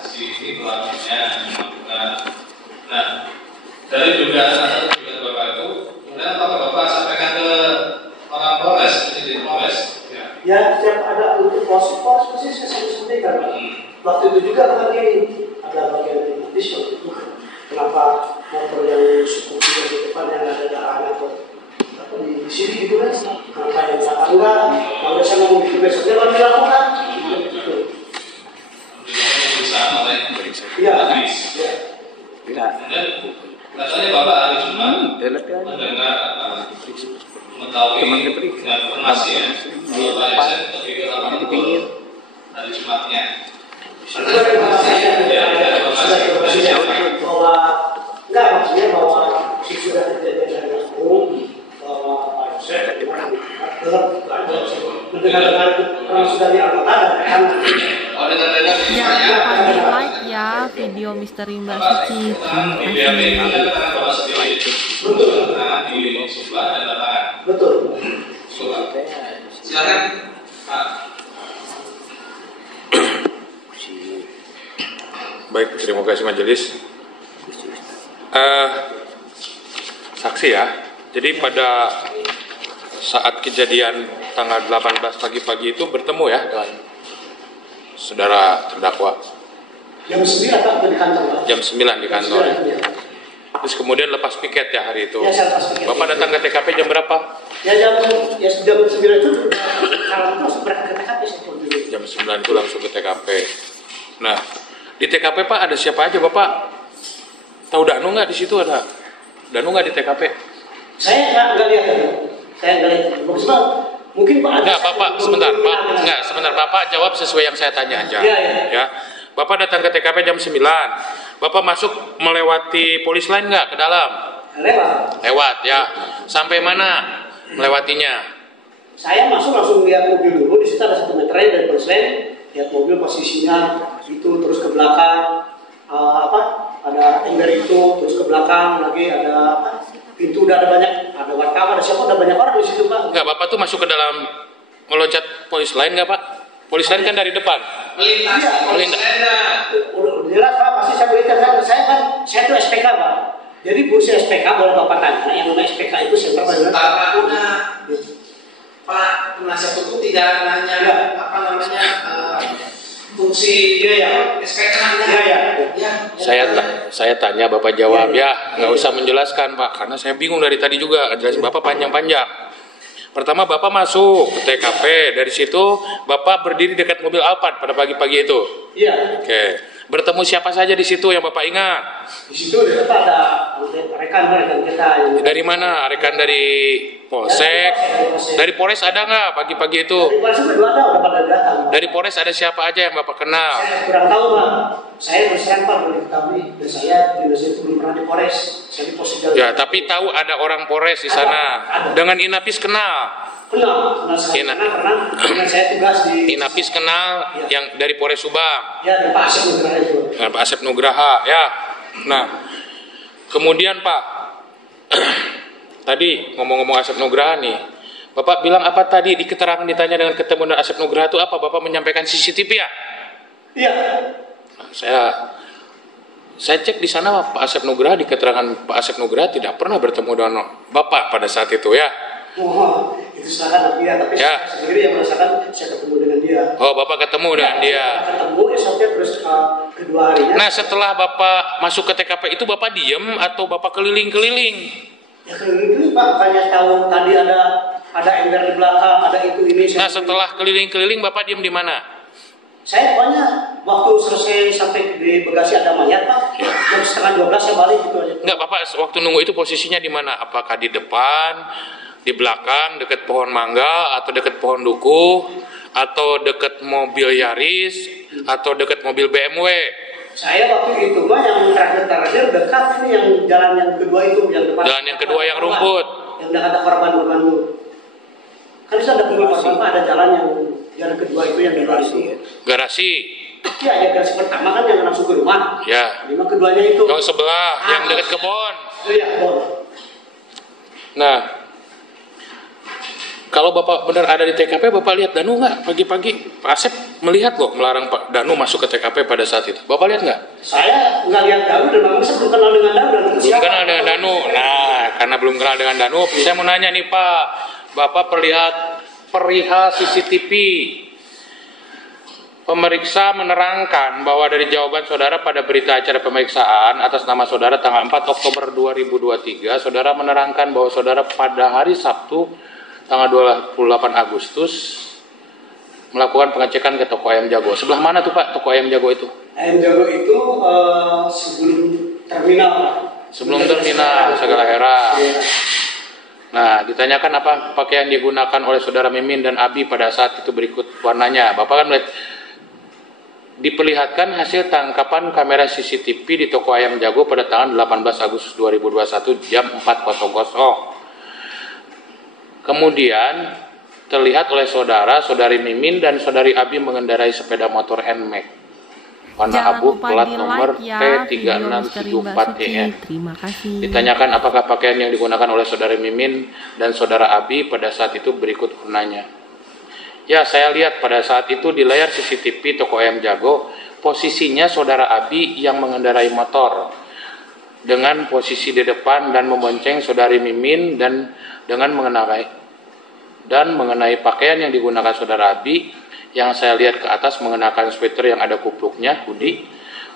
si ini pelakunya. Nah, dari dugaan Bapak itu, kemudian apakah Bapak sampaikan ke orang Polres, penyidik Polres? ya setiap ada untuk proses pasti saya sampaikan. Waktu itu juga kan ini ada bagian notis waktu itu kenapa motor yang cukup di depan yang ada darahnya atau di sini gitu kan, kenapa yang belakang enggak? Kalau saya ngomong gitu besoknya baru dilakukan. Pemeriksaan oleh Iya. polis. Ya. Kemudian Katanya Bapak hari Jumat mendengar mengetahui informasi ya kalau Pak Yasin pergi ke lapangan hari Jumatnya. Enggak, maksudnya bahwa sudah terjadi dari aku bahwa Pak Yosef mendengar sudah diangkat kan. Jangan lupa di like ya video misteri Mbak Suci. Terima kasih. Betul. Silakan Pak. Baik, terima kasih majelis. Saksi ya. Jadi pada saat kejadian tanggal 18 pagi-pagi itu bertemu ya dengan saudara terdakwa. Jam 9 Pak di kantor Pak. Jam 9 di kantor. Ya. Terus kemudian lepas piket ya hari itu. Ya, saya lepas piket. Bapak datang ke TKP jam berapa? Ya jam 9 itu kalau itu langsung berangkat ke TKP saya dulu. Jam 9 itu langsung ke TKP. Nah, di TKP Pak ada siapa aja Bapak? Tahu Danu nggak di situ ada? Danu nggak di TKP? Saya nggak lihat itu. Saya nggak lihat. Maksudnya mungkin Pak ada. Enggak, Bapak sebentar, Pak. Enggak, sebentar Bapak jawab sesuai yang saya tanya aja. Iya. Ya. Bapak datang ke TKP jam 9. Bapak masuk melewati polis lain nggak ke dalam? Lewat. Lewat ya. Sampai mana melewatinya? Saya masuk langsung lihat mobil dulu. Di situ ada 1 meter dari polis lain. Lihat mobil posisinya itu terus ke belakang. Ada ember itu terus ke belakang lagi ada pintu udah ada banyak, ada wartawan, ada siapa, ada banyak orang di situ Pak. Enggak, Bapak tuh masuk ke dalam meloncat polis lain nggak Pak? Polis lain kan dari depan. Melintas. Udah jelas Pak, pasti saya berikan saya tuh SPK Pak. Jadi fungsi SPK boleh Bapak tanya, yang namanya SPK itu sentra pelayanan. Pak udah Pak penasihat hukum tidak nanya apa namanya fungsi SPK ya. Saya tanya Bapak jawab ya, nggak usah menjelaskan Pak, karena saya bingung dari tadi juga jelasin Bapak panjang-panjang. Pertama Bapak masuk ke TKP, dari situ Bapak berdiri dekat mobil Alphard pada pagi-pagi itu. Iya. Oke, bertemu siapa saja di situ yang Bapak ingat? Di situ ada rekan kita. Dari mana? Rekan dari Polsek? Dari Polres ada nggak pagi-pagi itu? Dari Polres itu udah pada datang. Dari Polres ada siapa aja yang Bapak kenal? Saya kurang tahu Pak. Saya berserang Pak belum diketahui dan saya itu belum pernah di Polres. Saya di Polsek Jawa. Ya, tapi tahu ada orang Polres di sana. Ada. Dengan Inapis kenal. Kenal karena saya tugas di Inapis kenal yang dari Polres Subang. Ya, di Pak Asep Nugraha itu. Dengan Pak Asep Nugraha ya. Nah, kemudian Pak, tadi ngomong-ngomong Asep Nugraha nih, Bapak bilang apa tadi di keterangan ditanya dengan ketemu dengan Asep Nugraha itu apa? Bapak menyampaikan CCTV ya? Iya. Nah, saya cek di sana Pak Asep Nugraha, di keterangan Pak Asep Nugraha tidak pernah bertemu dengan Bapak pada saat itu ya? Oh, itu silakan dia, tapi ya. Saya sendiri yang merasakan saya ketemu dengan dia. Oh, Bapak ketemu dengan dia. Ketemu esoknya terus kedua harinya. Nah, setelah Bapak masuk ke TKP itu Bapak diem atau Bapak keliling-keliling? Ya keliling-keliling Pak, makanya tahu tadi ada ember di belakang, ada itu ini. Nah, setelah keliling-keliling Bapak diem di mana? Saya pokoknya waktu selesai sampai di bagasi ada mayat Pak, jam 11:30 saya balik gitu aja. Enggak, Bapak waktu nunggu itu posisinya di mana? Apakah di depan, di belakang, dekat pohon mangga, atau dekat pohon duku, atau dekat mobil Yaris, atau dekat mobil BMW? Saya waktu itu mah yang terakhir dekat ini yang jalan yang kedua itu yang depan. Jalan yang kedua yang rumput. Yang dekat ada korban dulu. Kan bisa ada korban Pak, ada jalan kedua itu yang di luar itu. Garasi. Iya, ya garasi pertama kan yang langsung ke rumah. Ya. Lima keduanya itu. Yang sebelah, yang dekat kebon. Iya, kebon. Nah, kalau Bapak benar ada di TKP, Bapak lihat Danu nggak pagi-pagi? Pak Asep melihat loh melarang Pak Danu masuk ke TKP pada saat itu. Bapak lihat nggak? Saya nggak lihat Danu dan memang saya belum kenal dengan Danu. Belum kenal dengan Danu. Nah, karena belum kenal dengan Danu, saya mau nanya nih Pak, Bapak perihal CCTV. Pemeriksa menerangkan bahwa dari jawaban saudara pada berita acara pemeriksaan atas nama saudara tanggal 4 Oktober 2023, saudara menerangkan bahwa saudara pada hari Sabtu tanggal 28 Agustus melakukan pengecekan ke toko ayam Jago. Sebelah mana tuh Pak toko ayam Jago itu? Ayam Jago itu sebelum terminal Pak. Sebelum terminal segala era. Nah, ditanyakan apa pakaian digunakan oleh saudara Mimin dan Abi pada saat itu berikut warnanya. Bapak kan melihat diperlihatkan hasil tangkapan kamera CCTV di toko ayam jago pada tanggal 18 Agustus 2021 jam 4.00. Kemudian terlihat oleh saudari Mimin dan saudari Abi mengendarai sepeda motor NMAX warna abu plat nomor P3674EN. Terima kasih. Ditanyakan apakah pakaian yang digunakan oleh saudari Mimin dan saudara Abi pada saat itu berikut warnanya. Ya, saya lihat pada saat itu di layar CCTV toko ayam jago, posisinya saudara Abi yang mengendarai motor dengan posisi di depan dan membonceng saudari Mimin dan dengan mengenai pakaian yang digunakan saudara Abi yang saya lihat ke atas mengenakan sweater yang ada kupluknya, hoodie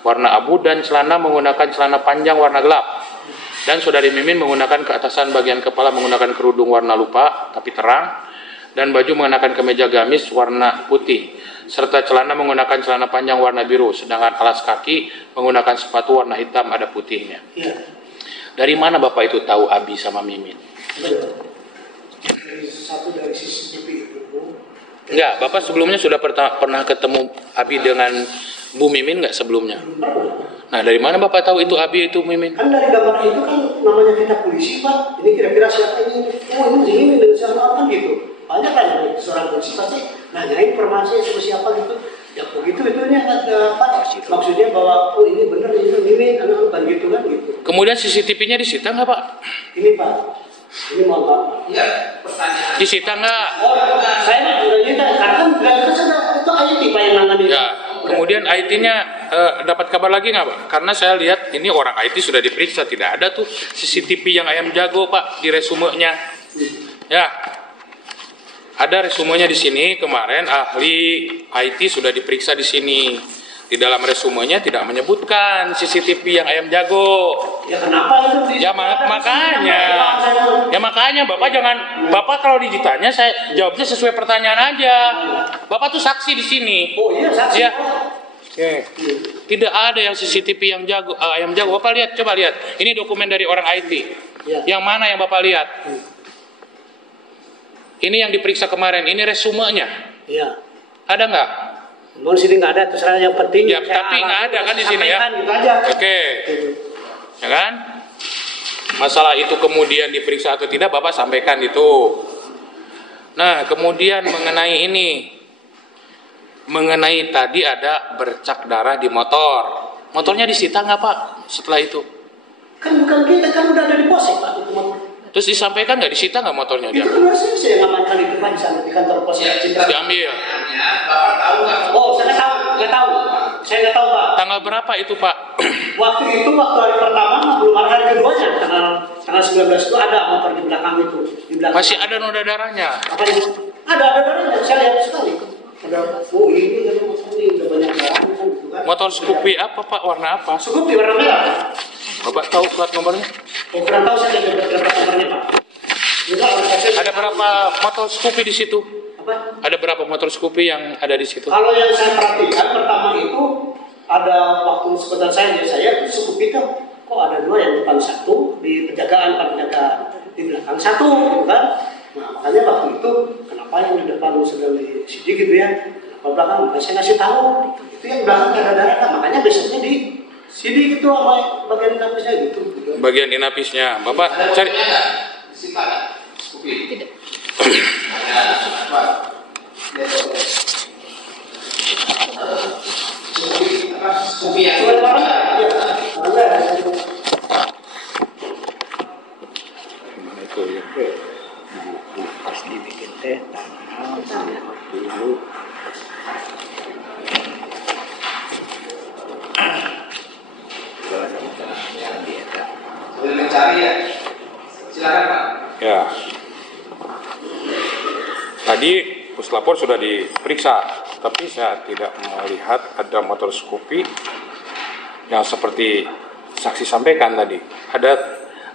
warna abu dan celana menggunakan celana panjang warna gelap. Dan saudari Mimin menggunakan keatasan bagian kepala menggunakan kerudung warna lupa tapi terang dan baju mengenakan kemeja gamis warna putih serta celana menggunakan celana panjang warna biru, sedangkan alas kaki menggunakan sepatu warna hitam ada putihnya. Dari mana Bapak itu tahu Abi sama Mimin? Satu dari CCTV itu. Enggak, Bapak sebelumnya sudah pernah ketemu Abi dengan Bu Mimin enggak sebelumnya? Nah, dari mana Bapak tahu itu Abi itu Mimin? Kan dari gambar itu kan namanya kita polisi Pak. Ini kira-kira siapa ini? Oh ini Mimin dan siapa kan gitu. Banyak kan seorang polisi pasti nanyain informasi sama siapa gitu. Ya begitu itunya apa? Maksudnya bahwa oh ini benar ini Mimin, kan gitu kan gitu. Kemudian CCTV-nya disita nggak Pak? Ini Pak. Ini mohon maaf. Iya, pertanyaan. Disita nggak? Oh, saya udah nyita karena kan itu IT Pak yang nangani. Ya. Kemudian IT-nya dapat kabar lagi nggak Pak? Karena saya lihat ini orang IT sudah diperiksa, tidak ada tuh CCTV yang ayam jago Pak di resumenya. Ya, ada resumenya di sini kemarin ahli IT sudah diperiksa di sini. Di dalam resumenya tidak menyebutkan CCTV yang ayam jago. Ya kenapa itu? Makanya Bapak jangan Bapak kalau ditanya saya jawabnya sesuai pertanyaan aja. Bapak tuh saksi di sini. Oh iya saksi. Ya. Oke. Tidak ada yang CCTV yang jago ayam jago. Bapak lihat, coba lihat. Ini dokumen dari orang IT. Ya. Yang mana yang Bapak lihat? Ini yang diperiksa kemarin. Ini resumenya. Iya. Ada nggak? Di sini nggak ada, terserah yang penting. Ya, tapi nggak ada kan di sini ya. Gitu aja. Oke. Ya kan? Masalah itu kemudian diperiksa atau tidak, Bapak sampaikan itu. Nah, kemudian mengenai ini. Mengenai tadi ada bercak darah di motor. Motornya disita nggak Pak setelah itu? Kan bukan kita, kan udah ada di pos Pak itu motor. Terus disampaikan nggak disita nggak motornya dia? Itu kan saya ngamankan itu Pak di kantor pos Ya, Citra. Diambil. Bapak tahu nggak? Oh, saya nggak tahu. Saya nggak tahu Pak. Tanggal berapa itu Pak? Waktu itu hari pertama belum ada hari keduanya. Tanggal 19 itu ada motor di belakang itu. Di belakang. Masih ada noda darahnya. Apa itu? Ada darahnya. Saya lihat sekali. Ada. Oh ini ada motor ini udah banyak darahnya kan gitu kan. Motor Scoopy apa Pak? Warna apa? Cukup di warna merah. Bapak tahu plat nomornya? Oh, kurang tahu saya dapat berapa nomornya Pak. Enggak, Ada berapa motor Scoopy di situ? apa? Ada berapa motor Scoopy yang ada di situ? Kalau yang saya perhatikan pertama itu ada waktu sebentar saya itu cukup itu kok ada dua yang depan satu di penjagaan di belakang satu gitu kan. Nah makanya waktu itu kenapa yang di depan sedang di sini gitu ya, kenapa belakang saya ngasih tahu itu yang belakang ada darah, makanya besoknya di sini gitu sama bagian inapisnya gitu. Bagian inapisnya, Bapak cari. Disita nggak? Tidak. Scoopy yang Gimana itu ya? Pas dibikin teh dulu. boleh mencari ya. Silakan Pak. Ya. Tadi puslapor sudah diperiksa, tapi saya tidak melihat ada motor Scoopy yang seperti saksi sampaikan tadi.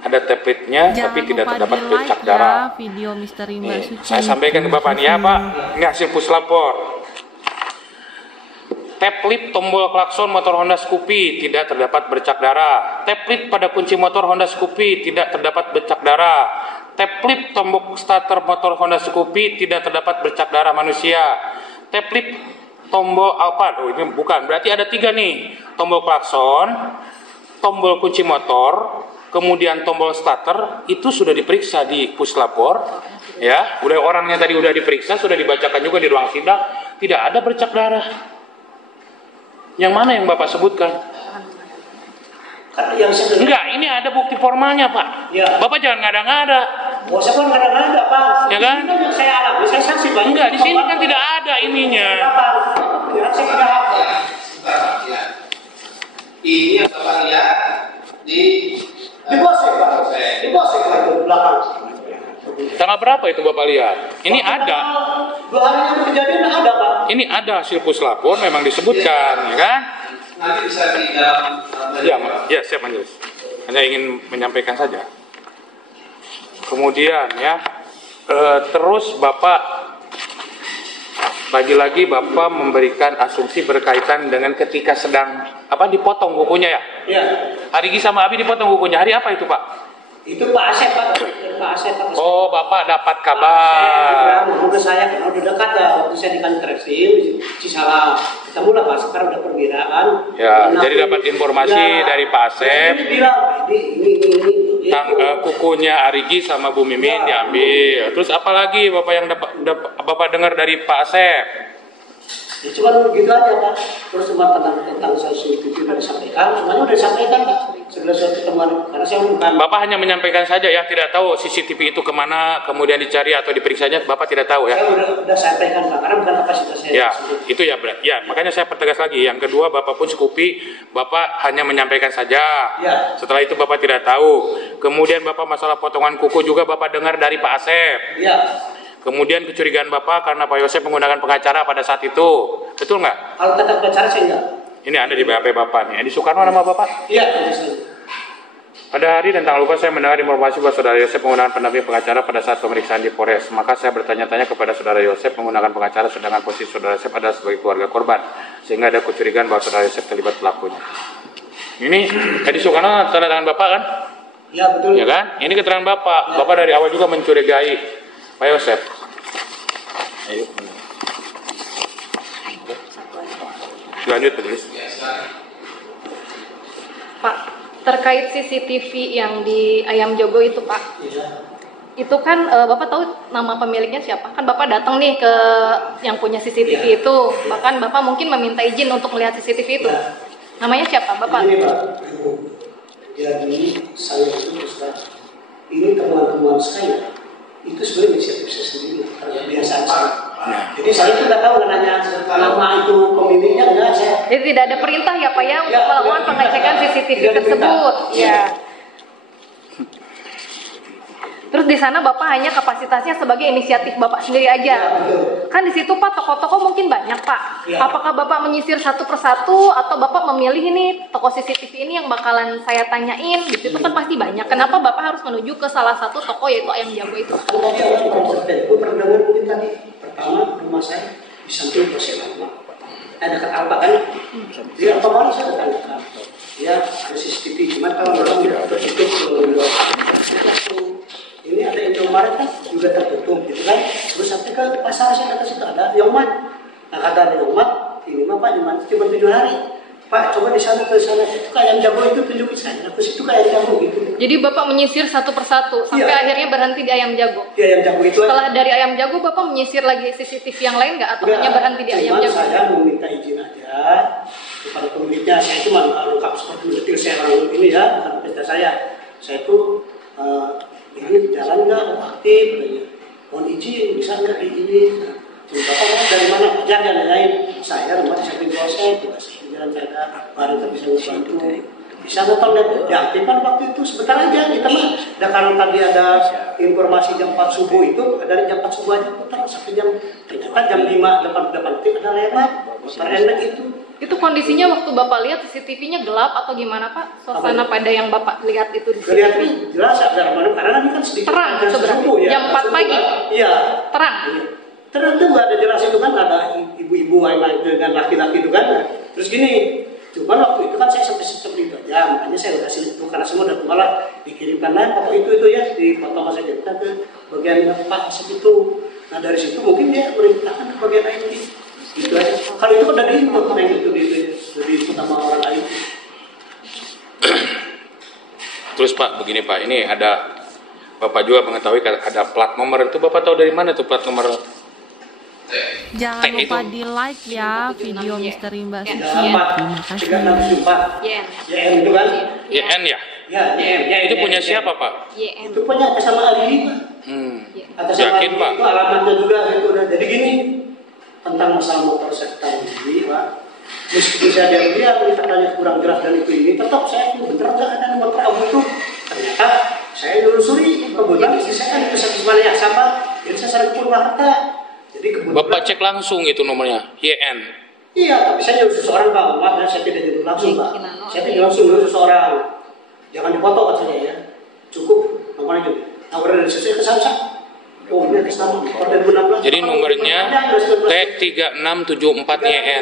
Ada template-nya, tapi tidak terdapat bercak darah. Video misteri Mbak Suci. Saya sampaikan ke Bapak nih ya Pak, ini hasil puslapor. Tap lip tombol klakson motor Honda Scoopy tidak terdapat bercak darah. Tap lip pada kunci motor Honda Scoopy tidak terdapat bercak darah. Tap lip tombol starter motor Honda Scoopy tidak terdapat bercak darah manusia. Tap lip tombol apa? Oh, ini bukan. Berarti ada 3 nih. Tombol klakson, tombol kunci motor, kemudian tombol starter itu sudah diperiksa di puslapor. Ya, udah orangnya tadi udah diperiksa, sudah dibacakan juga di ruang sidang, tidak ada bercak darah. Yang mana yang Bapak sebutkan? Kan yang sebenarnya. Enggak, ini ada bukti formalnya, Pak. Ya. Bapak jangan ngada-ngada. Oh, saya kan kadang-kadang Pak. Ya kan? Ini kan yang saya alami, saya saksi Pak. Enggak, di sini kan tidak ada ininya. Ya, saya tidak hafal. Sebentar, Pak. Ya. Ini yang Bapak lihat di Bosek Pak. Di Bosek Pak di belakang. Tanggal berapa itu Bapak lihat? Ini ada. 2 hari yang kejadian ada Pak. Ini ada hasil puslapor memang disebutkan, ya kan? nanti bisa di dalam Ya, siap Majelis. Hanya ingin menyampaikan saja. Kemudian ya, terus Bapak lagi-lagi Bapak memberikan asumsi berkaitan dengan ketika sedang dipotong kukunya ya? Iya. Hari Gi sama Abi dipotong kukunya. Hari apa itu Pak? Itu Pak Asep Pak. Pak Asep Pak. Oh, Bapak dapat kabar. Saya ke saya karena udah dekat ya waktu saya di kantor Reskrim Cisalah. Ketemu lah Pak sekarang udah perwira kan. Ya, jadi dapat informasi dari Pak Asep. Ini bilang, ini. Kukunya Arigi sama Bu Mimin diambil. Terus apa lagi Bapak yang Bapak dengar dari Pak Asep? Ya, cuma begitu aja Pak. Terus cuma tentang itu sudah disampaikan. Semuanya udah disampaikan Pak. Segala sesuatu teman karena saya bukan. Bapak hanya menyampaikan saja ya, tidak tahu CCTV itu kemana, kemudian dicari atau diperiksanya, Bapak tidak tahu ya? Saya udah sampaikan Pak, karena bukan kapasitas saya. Ya, itu ya berat. Ya, makanya saya pertegas lagi. Yang kedua, Bapak pun Scoopy, Bapak hanya menyampaikan saja. Ya. Setelah itu Bapak tidak tahu. Kemudian Bapak masalah potongan kuku juga Bapak dengar dari Pak Asep. Ya. Kemudian kecurigaan Bapak karena Pak Yosef menggunakan pengacara pada saat itu. Betul nggak? Kalau tetap pacaran saya enggak. Ini ada di BAP Bapak nih. Edi Soekarno nama Bapak? Iya. Pada hari dan tanggal lupa saya mendengar informasi bahwa Saudara Yosef menggunakan pendamping pengacara pada saat pemeriksaan di Polres. Maka saya bertanya-tanya kepada Saudara Yosef menggunakan pengacara, sedangkan posisi Saudara Yosef adalah sebagai keluarga korban. Sehingga ada kecurigaan bahwa Saudara Yosef terlibat pelakunya. Ini Edi Soekarno tanda tangan Bapak kan? Ya betul. Ya kan? Ini keterangan Bapak. Bapak dari awal juga mencurigai Pak Yosef. Ayo. Lanjut, Majelis. Pak, terkait CCTV yang di Ayam Jogo itu Pak, itu kan Bapak tahu nama pemiliknya siapa? Kan Bapak datang nih ke yang punya CCTV itu, bahkan Bapak mungkin meminta izin untuk melihat CCTV itu. Namanya siapa Bapak? Ini Pak, jadi saya itu Ustaz, ini teman-teman saya itu sebenarnya inisiatif saya sendiri, karena kebiasaan saya. Jadi saya itu nggak tahu nanya nama itu pemiliknya enggak saya. Jadi tidak ada perintah ya Pak ya untuk melakukan pengecekan CCTV tersebut. Ya. Terus di sana Bapak hanya kapasitasnya sebagai inisiatif Bapak sendiri aja. Kan di situ Pak toko-toko mungkin banyak Pak. Apakah Bapak menyisir satu persatu atau Bapak memilih ini toko CCTV ini yang bakalan saya tanyain? Di situ kan pasti banyak. Kenapa Bapak harus menuju ke salah satu toko yaitu Ayam Jago itu? Tadi ada konsisten. Gue pernah dengar mungkin tadi pertama rumah saya di samping Perselama. Ada dekat Alba kan? Di Alba mana saya datang. Ya ada CCTV. Cuma kalau orang tidak tertutup ini ada Indomaret kan juga tertutup gitu kan. Terus sampai ke pasar saya kata situ ada Yomat. Nah kata ada Yomat, ini mah Pak Yomat cuma 7 hari. Pak coba di sana ke sana itu kayak Ayam Jago itu tunjukin saya. Ke situ kayak Ayam Jago gitu. Jadi Bapak menyisir satu persatu sampai akhirnya berhenti di Ayam Jago. Di Ayam Jago itu. Setelah dari Ayam Jago Bapak menyisir lagi CCTV yang lain nggak atau hanya berhenti di Ayam Jago? Saya mau minta izin aja kepada pemiliknya. Saya cuma lengkap seperti detail saya orang ini ya, bukan pesta saya. Saya itu ini jalan nggak aktif, mohon izin bisa nggak ini. Bapak mau dari mana? Jangan lain. Saya rumah di samping proses, tugas jalan saya baru bisa membantu. Bisa nonton ya aktifkan waktu itu sebentar aja kita mah. Dan kalau tadi ada informasi jam 4 subuh itu dari jam 4 subuh aja putar sampai jam ternyata jam 5 8 detik ada lewat. Enak itu. Itu kondisinya waktu Bapak lihat CCTV-nya gelap atau gimana Pak? Suasana pada yang Bapak lihat itu di CCTV? Kelihatan jelas ada mana karena kan sedikit terang sebenarnya. Ya, jam 4 pagi. Iya. Terang. Terang itu nggak ada jelas itu kan ada ibu-ibu main dengan laki-laki itu kan. Terus gini, cuman waktu itu kan saya sampai seperti itu aja, makanya saya udah kasih itu karena semua udah malah dikirimkan lah foto itu ya di foto Mas Jenta ke bagian Pak Asep itu. Nah dari situ mungkin dia merintahkan ke bagian IT gitu aja. Kalau itu kan dari input yang itu dari pertama orang lain. Terus Pak, begini Pak, ini ada Bapak juga mengetahui ada plat nomor itu, Bapak tahu dari mana tuh plat nomor? Jangan lupa itu. di like ya video misteri Mbak Suci. Terima kasih. 364 YM itu kan? YN ya? Ya, YM. Itu punya siapa Pak? Itu punya atas nama Ali Pak. Atas nama Yakin Ali Pak? itu alamatnya juga itu. Jadi gini, tentang masalah motor sektor ini Pak. Meskipun saya diam-diam katanya kurang jelas dan itu ini, tetap saya bener nggak ada nomor abu itu. Ternyata saya nelusuri kebetulan istri saya kan di pusat Ismail sama, jadi saya sering ke Purwakarta. Jadi kebetulan Bapak cek langsung itu nomornya, YN. iya, tapi saya nyuruh seseorang Pak, maaf ya, saya tidak nyuruh langsung Pak. Saya tidak langsung nyuruh seseorang. Jangan dipotong katanya ya. Cukup nomornya itu. Nomornya dari sesuai ke Samsa. Oh, ini atas nama pada 2016. Jadi nomornya T3674YN.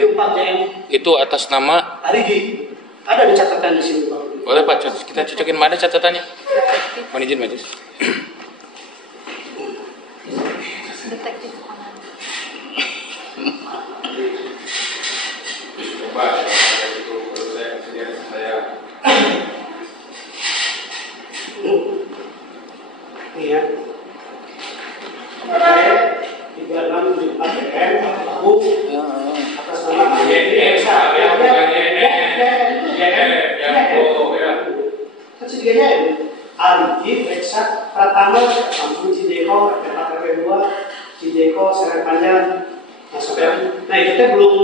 Itu atas nama Arigi. Ada dicatatkan di sini Pak. boleh Pak, kita cocokin mana catatannya? Mohon izin Majelis. Detektif Onan. Coba itu baru saya Ini ya. Saya 3674 YN aku atas nama Ketiganya Arigi, Reksa, Pratama, Kampung Cideko, RT4 RW2, Cideko, Seret Panjang. Nah itu teh belum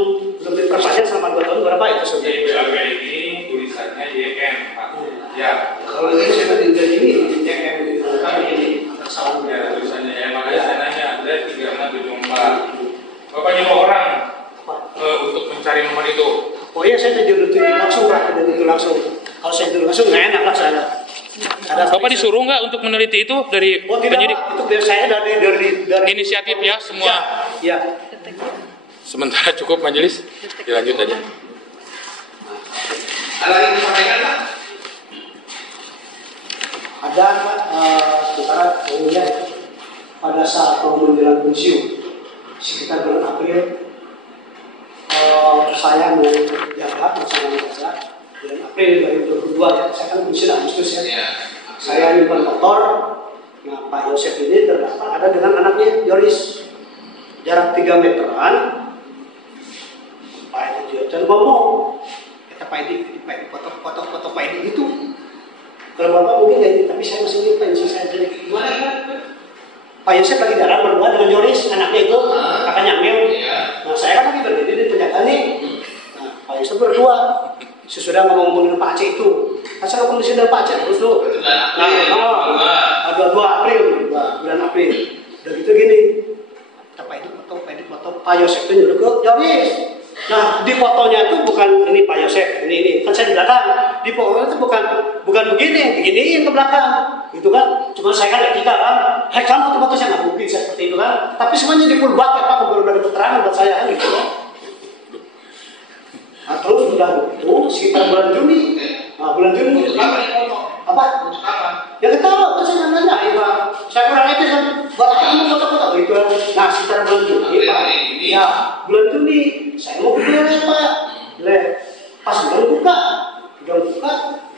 diperpanjang selama 2 tahun berapa itu sudah? Jadi BLG ini tulisannya YN Pak. Ya. Kalau ini saya tinggal ini YN itu kan ini salah Ya tulisannya ya, makanya saya nanya ada 3674. Bapak nyuruh orang untuk mencari nomor itu. Oh iya saya tidak langsung Pak, tidak itu langsung. Kalau saya itu langsung nggak enak lah saya. Bapak disuruh nggak untuk meneliti itu dari Oh tidak penyidik? Pak, itu biar saya dari Inisiatif ya semua. Ya. Sementara cukup Majelis, dilanjut aja. Ada lagi disampaikan Pak? Ada sementara kemudian pada saat menjelang pensiun sekitar bulan April saya mau jabat bersama saya bulan April 2022 ya saya kan pensiun Agustus ya. Saya nyimpan motor. Nah Pak Yosef ini terdapat ada dengan anaknya Yoris jarak 3 meteran. Pak Edi dan ngomong kata Pak Edi foto Pak Edi itu. Kalau Bapak mungkin nggak ini, tapi saya masih lupa pensi saya jadi gimana ya? Pak Yosef lagi jalan berdua dengan Yoris, anaknya itu, kakaknya Amel. Nah saya kan lagi berdiri di penjagaan nih. Nah Pak Yosef berdua, sesudah ngomong dengan Pak Aceh itu, saya ngomong di sini dengan Pak Aceh terus tuh. Nah, 22 April, bulan April. Udah gitu gini, Pak Edi foto, Pak Yosef itu nyuruh ke Yoris. Nah di fotonya itu bukan ini Pak Yosef, ini kan saya di belakang. Di fotonya itu bukan begini yang ke belakang, gitu kan? Cuma saya kan etika kan, kamu foto saya nggak mungkin seperti itu kan? Tapi semuanya di full bucket Pak, baru dari keterangan buat saya kan gitu kan? Nah terus udah itu sekitar bulan Juni, bulan Juni apa? Ya ketawa, terus saya nanya, Pak, saya kurang aja kan, buat kamu foto-foto gitu kan? Nah sekitar bulan Juni Pak, ya bulan Juni saya mau beli Pak, pas bulan buka,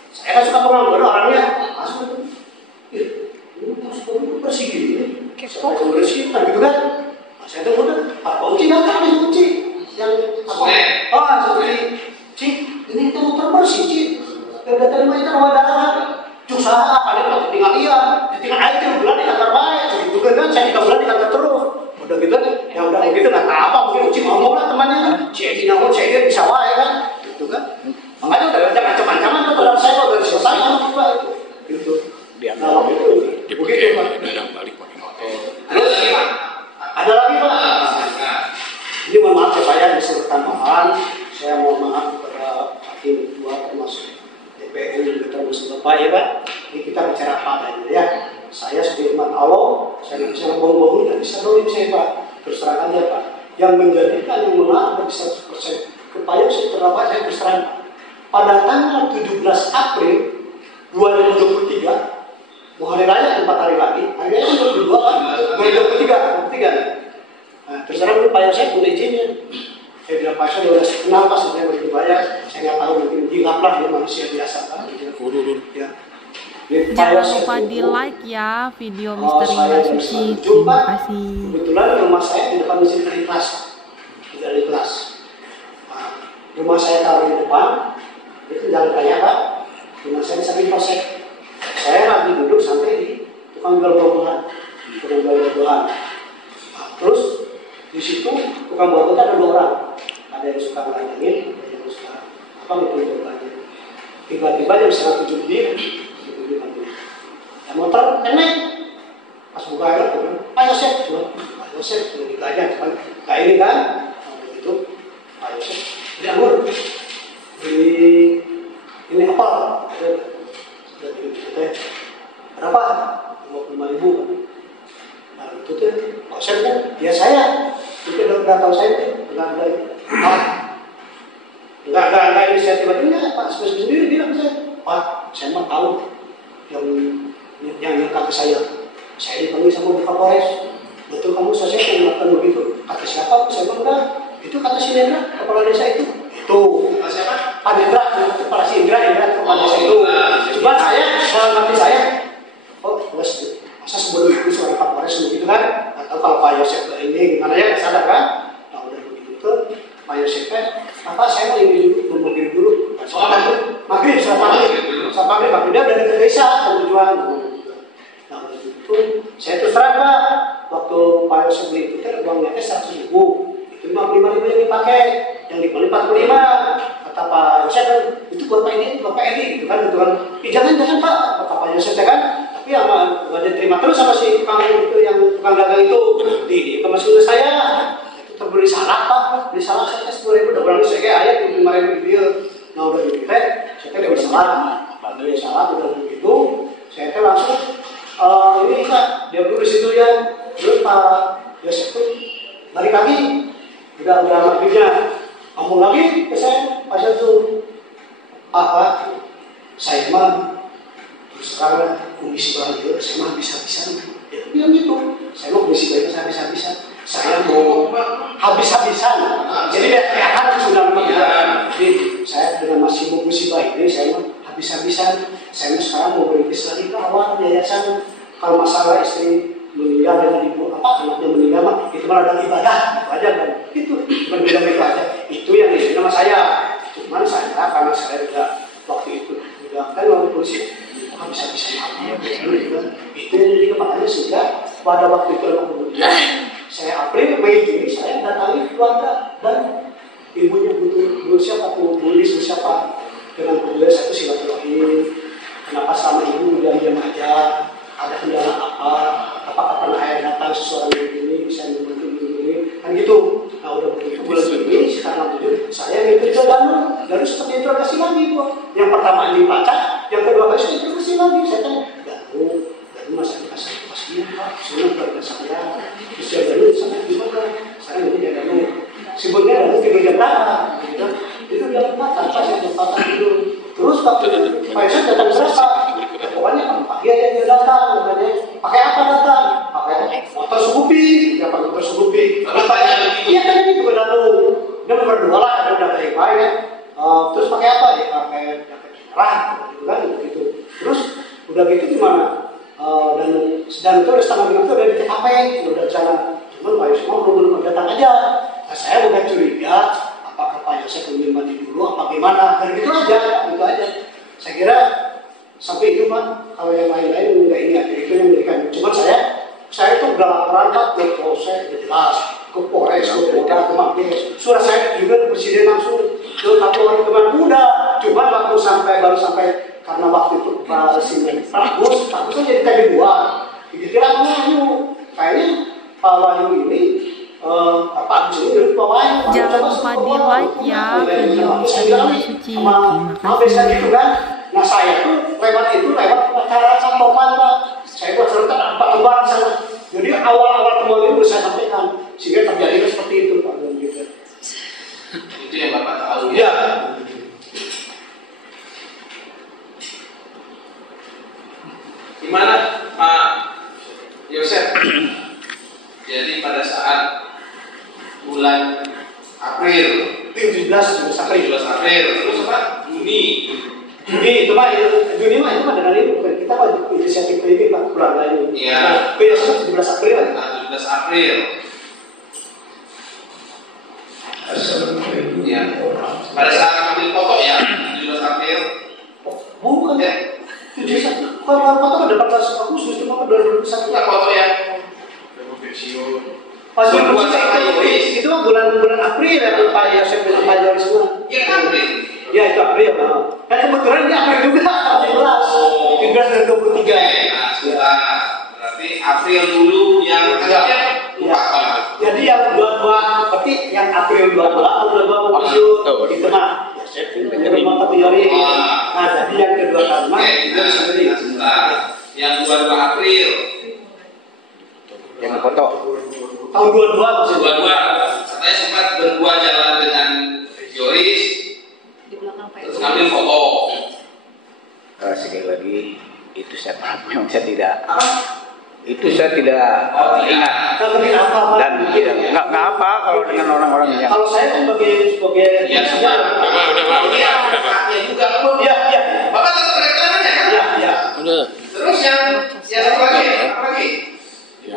saya kan suka pengangguran orangnya, masuk ini masuk bersih gini, saya bersih kan gitu kan? Saya tuh udah, Pak kunci nggak ada kunci, yang apa? Oh Cik, ini tuh motor bersih Cik, udah terima itu wadah. Usaha apa dia tinggal air itu bulan di kantor baik gitu kan saya 3 bulan di kantor terus udah gitu ya udah begitu nggak tahu apa mungkin Uci ngomong lah temannya kan Cik ngomong Cik bisa wae kan gitu kan makanya udah ngajak ancaman tuh kalau saya udah selesai sama juga gitu dia kalau itu begitu Pak Udah balik pakai motor. ada lagi Pak ini mohon maaf saya disuruh tambahan saya mohon maaf kepada hakim tua termasuk DPR juga termasuk Bapak ya Pak. Ini kita bicara apa adanya ya. Saya sebagai umat Allah, saya nggak bisa bohong-bohong, nggak bisa dolim saya Pak. Terus terang aja Pak. yang menjadikan yang menarik dari 100% kepada setelah saya berserang pada tanggal 17 April 2023, mau hari raya 4 hari lagi, hari raya 22 kan, 2023. Nah, terserah dulu Pak Yosef udah izinnya. Saya bilang Pak Yosef udah kenapa saya mau dibayar, saya nggak tahu mungkin hilap lah dia manusia biasa kan. Ya. Jangan lupa di like ya video Misteri Mbak Suci. Terima kasih. Kebetulan rumah saya di depan mesin dari kelas, tidak di kelas. Nah, rumah saya taruh di depan, itu jalan raya Pak. Rumah saya di samping polsek. Saya lagi duduk sampai di tukang jual buah-buahan, Nah, terus di situ tukang buah-buahan ada 2 orang. Ada yang suka ngelajangin, ada yang suka ngelajangin. Tiba-tiba jam 7 dia. Motor enak pas buka air Pak Yosef ditanya kayak ini kan itu Pak Yosef beli anggur beli ini apa berapa 55.000 nah itu tuh Pak Yosef kan ya saya itu udah tahu saya enggak inisiatif ini Pak sendiri bilang Pak saya mah tahu yang kata saya dipanggil sama Bu Kapolres, betul kamu sosial yang melakukan begitu? Kata siapa? Saya bilang enggak, itu kata si Nendra, kepala desa itu siapa? Pak Nendra, kepala si Indra kepala desa itu. Cuma saya, dalam hati saya, masa sebelum itu seorang Kapolres begitu kan? Atau kalau Pak Yosef ini gimana ya, sadar kan? Nah udah begitu tuh, Pak Yosef apa saya mau ini dulu, maghrib dulu. Maghrib, dia udah dari desa dan tujuan. Nah itu saya terus terang Pak, waktu Pak Yosef beli itu kan uangnya 100.000, itu 55.000 yang dipakai, yang dibeli 45. Kata Pak Yosef kan itu buat Pak ini, Bapak Edi, itu kan jangan Pak, kata Pak Yosef kan, tapi nggak diterima terus sama si tukang itu yang tukang dagang itu, di masuk ke saya. Terbeli salah Pak, beli salah saya 10.000 udah berani saya kayak ayat 5.000 dia. Nah udah gitu saya beli salah, udah begitu saya langsung ini Pak, dia dulu di situ ya, terus Pak Yosef tuh balik lagi, udah maghribnya, kamu lagi ke saya, Pak Yosef tuh, Pak, saya mah terus terang komisi bahagia, saya mah bisa-bisa, dia bilang gitu, saya mau komisi bahagia saya bisa-bisa. Saya mau habis-habisan, jadi kelihatan sudah jadi saya dengan masih mau musibah ini saya mau habis-habisan. Saya sekarang mau berintis lagi ke awal yayasan. Kalau masalah istri meninggal dan ibu anaknya meninggal mah itu malah ada ibadah itu aja kan, itu berbeda itu aja. Itu yang di nama saya. Cuman saya karena saya juga waktu itu juga kan waktu polisi habis-habisan itu yang jadi makanya sehingga pada waktu itu kemudian saya April, Mei, Juni saya datangi keluarga dan ibunya butuh siapa tuh, bulis siapa dengan kemudian saya itu silaturahim. Kenapa sama ibu udah diam aja? Ada kendala apa? Apakah pernah ayah datang seseorang ini bisa membantu ini? Kan gitu. Nah udah begitu bulan Juni sekarang saya itu lalu seperti itu kasih lagi kok. Yang pertama dipacak, yang kedua kali itu kasih lagi. Saya tanya, lalu masa dikasih pastinya Pak, sudah keluarga saya. Terus dulu sampai gimana? Sekarang ini dia dulu. Sibuknya dulu tidur jam berapa? Itu jam 4 tanpa saya jam 4 dulu. Terus waktu itu Pak Yosef datang berapa? Pokoknya pagi aja dia datang, katanya. Pakai apa datang? Pakai motor Scoopy, dapat motor Scoopy. Iya kan ini juga lalu. Dia berdua lah, ada udah baik ya. Terus pakai apa? Ya pakai jaket merah, gitu kan, gitu. Terus udah gitu gimana? Dan itu udah setengah minggu itu udah di TKP, udah jalan. Cuman Pak Yosef belum datang aja. Nah, saya udah curiga, apakah Pak Yosef ingin mati dulu, apa gimana? Dan gitu aja. Saya kira sampai itu Pak. Kalau yang lain-lain enggak ini aja itu yang memberikan. Cuman saya itu udah berangkat ke Polsek, jelas, ke Polres, ke Polda, ke Mabes. Surat saya juga ke Presiden langsung ke Kapolri kemarin udah. Cuman waktu baru sampai karena waktu itu Agus kan jadi KB2 dikira Wahyu kayaknya Pak Wahyu ini Pak Agus ini dari Pak Wahyu jangan lupa di like ya video Misteri Mbak Suci. Terima kasih gitu kan. Nah saya tuh lewat acara Santopan Pak, saya buat surat 4 lembar sana. Jadi awal-awal temuan itu saya sampaikan sehingga terjadi seperti itu Pak. April. 17 April. Terus apa? Juni. Juni itu mah dengan ini bukan kita mah inisiatif ini Pak keluarga ini. Iya. Besok 17 April aja. Nah, 17 April. Assalamualaikum. Ya. Pada saat ambil foto ya, 17 April. Bukan Ya. 17 April. Kalau foto kan 18 Agustus cuma 2021. Enggak foto yang Pas Berbuat sama Yoris. itu mah bulan April ya Pak Yosef dan Pak Yoris semua. ya April. Ya itu April. Dan kebetulan ini April juga 17 dan 23. Oke, nah sebentar. Berarti April dulu yang agaknya lupa Pak. Jadi yang 22 berarti yang April 22 Agustus itu mah Yosef dan Pak Yoris. Nah jadi yang kedua kali mah Oke, nah sebentar. Yang 22 April. Yang foto. tahun 22 maksudnya. 22 katanya sempat berdua jalan dengan Yoris Di belakang Pak. terus ngambil foto. Sekali lagi itu saya paham, memang saya tidak. Itu saya tidak ingat dan nggak apa kalau dengan orang-orang yang. Kalau saya sebagai Ya sudah. Udah Pak. Juga ya. Bapak tetap rekanannya kan? Ya. Udah. Terus yang satu lagi, apa lagi? 17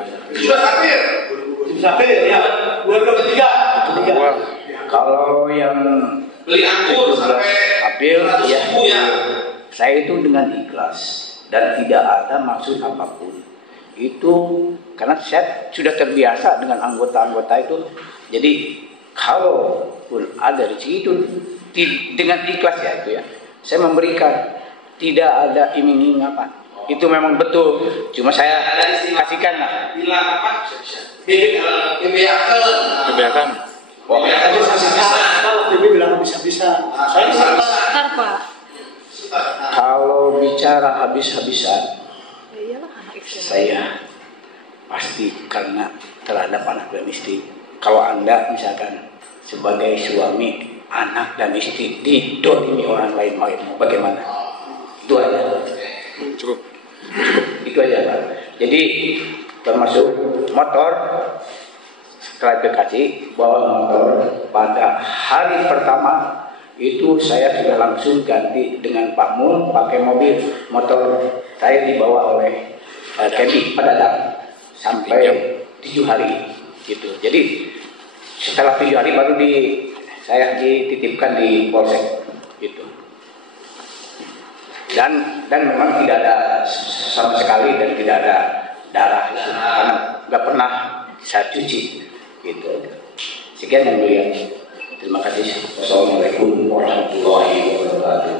April. 17 April ya. 2023. Kalau yang Beli anggur 17 sampai April 100 ya, ribu ya. saya itu dengan ikhlas dan tidak ada maksud apapun. Itu karena saya sudah terbiasa dengan anggota-anggota itu. Jadi kalau pun ada rezeki itu dengan ikhlas ya itu ya. Saya memberikan, tidak ada iming-iming apa. Itu memang betul. Cuma saya kasihkan lah. Bilang apa? BBAkan. Kebiasaan. BBAkan bisa. Kalau TV bilang bisa-bisa. Saya bisa. Bentar Pak. Kalau bicara habis-habisan, Ya iyalah anak istri. saya pasti karena terhadap anak dan istri. Kalau Anda misalkan sebagai suami, anak dan istri didolimi orang lain, mau bagaimana? Itu aja. Cukup. Itu aja Pak. Jadi termasuk motor, klarifikasi bahwa motor pada hari pertama itu saya sudah langsung ganti dengan Pak Mul pakai mobil. Motor saya dibawa oleh Kemi Padadang sampai 7 hari gitu. Jadi setelah 7 hari baru saya dititipkan di Polsek gitu. Dan memang tidak ada sama sekali dan tidak ada darah itu, karena nggak pernah saya cuci gitu. Sekian yang mulia. Terima kasih. Wassalamualaikum warahmatullahi wabarakatuh.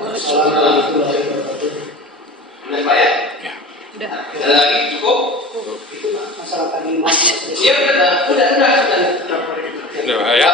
Udah Pak ya? Udah. Ada lagi cukup? Itu masalah tadi mas. Iya udah. Ya.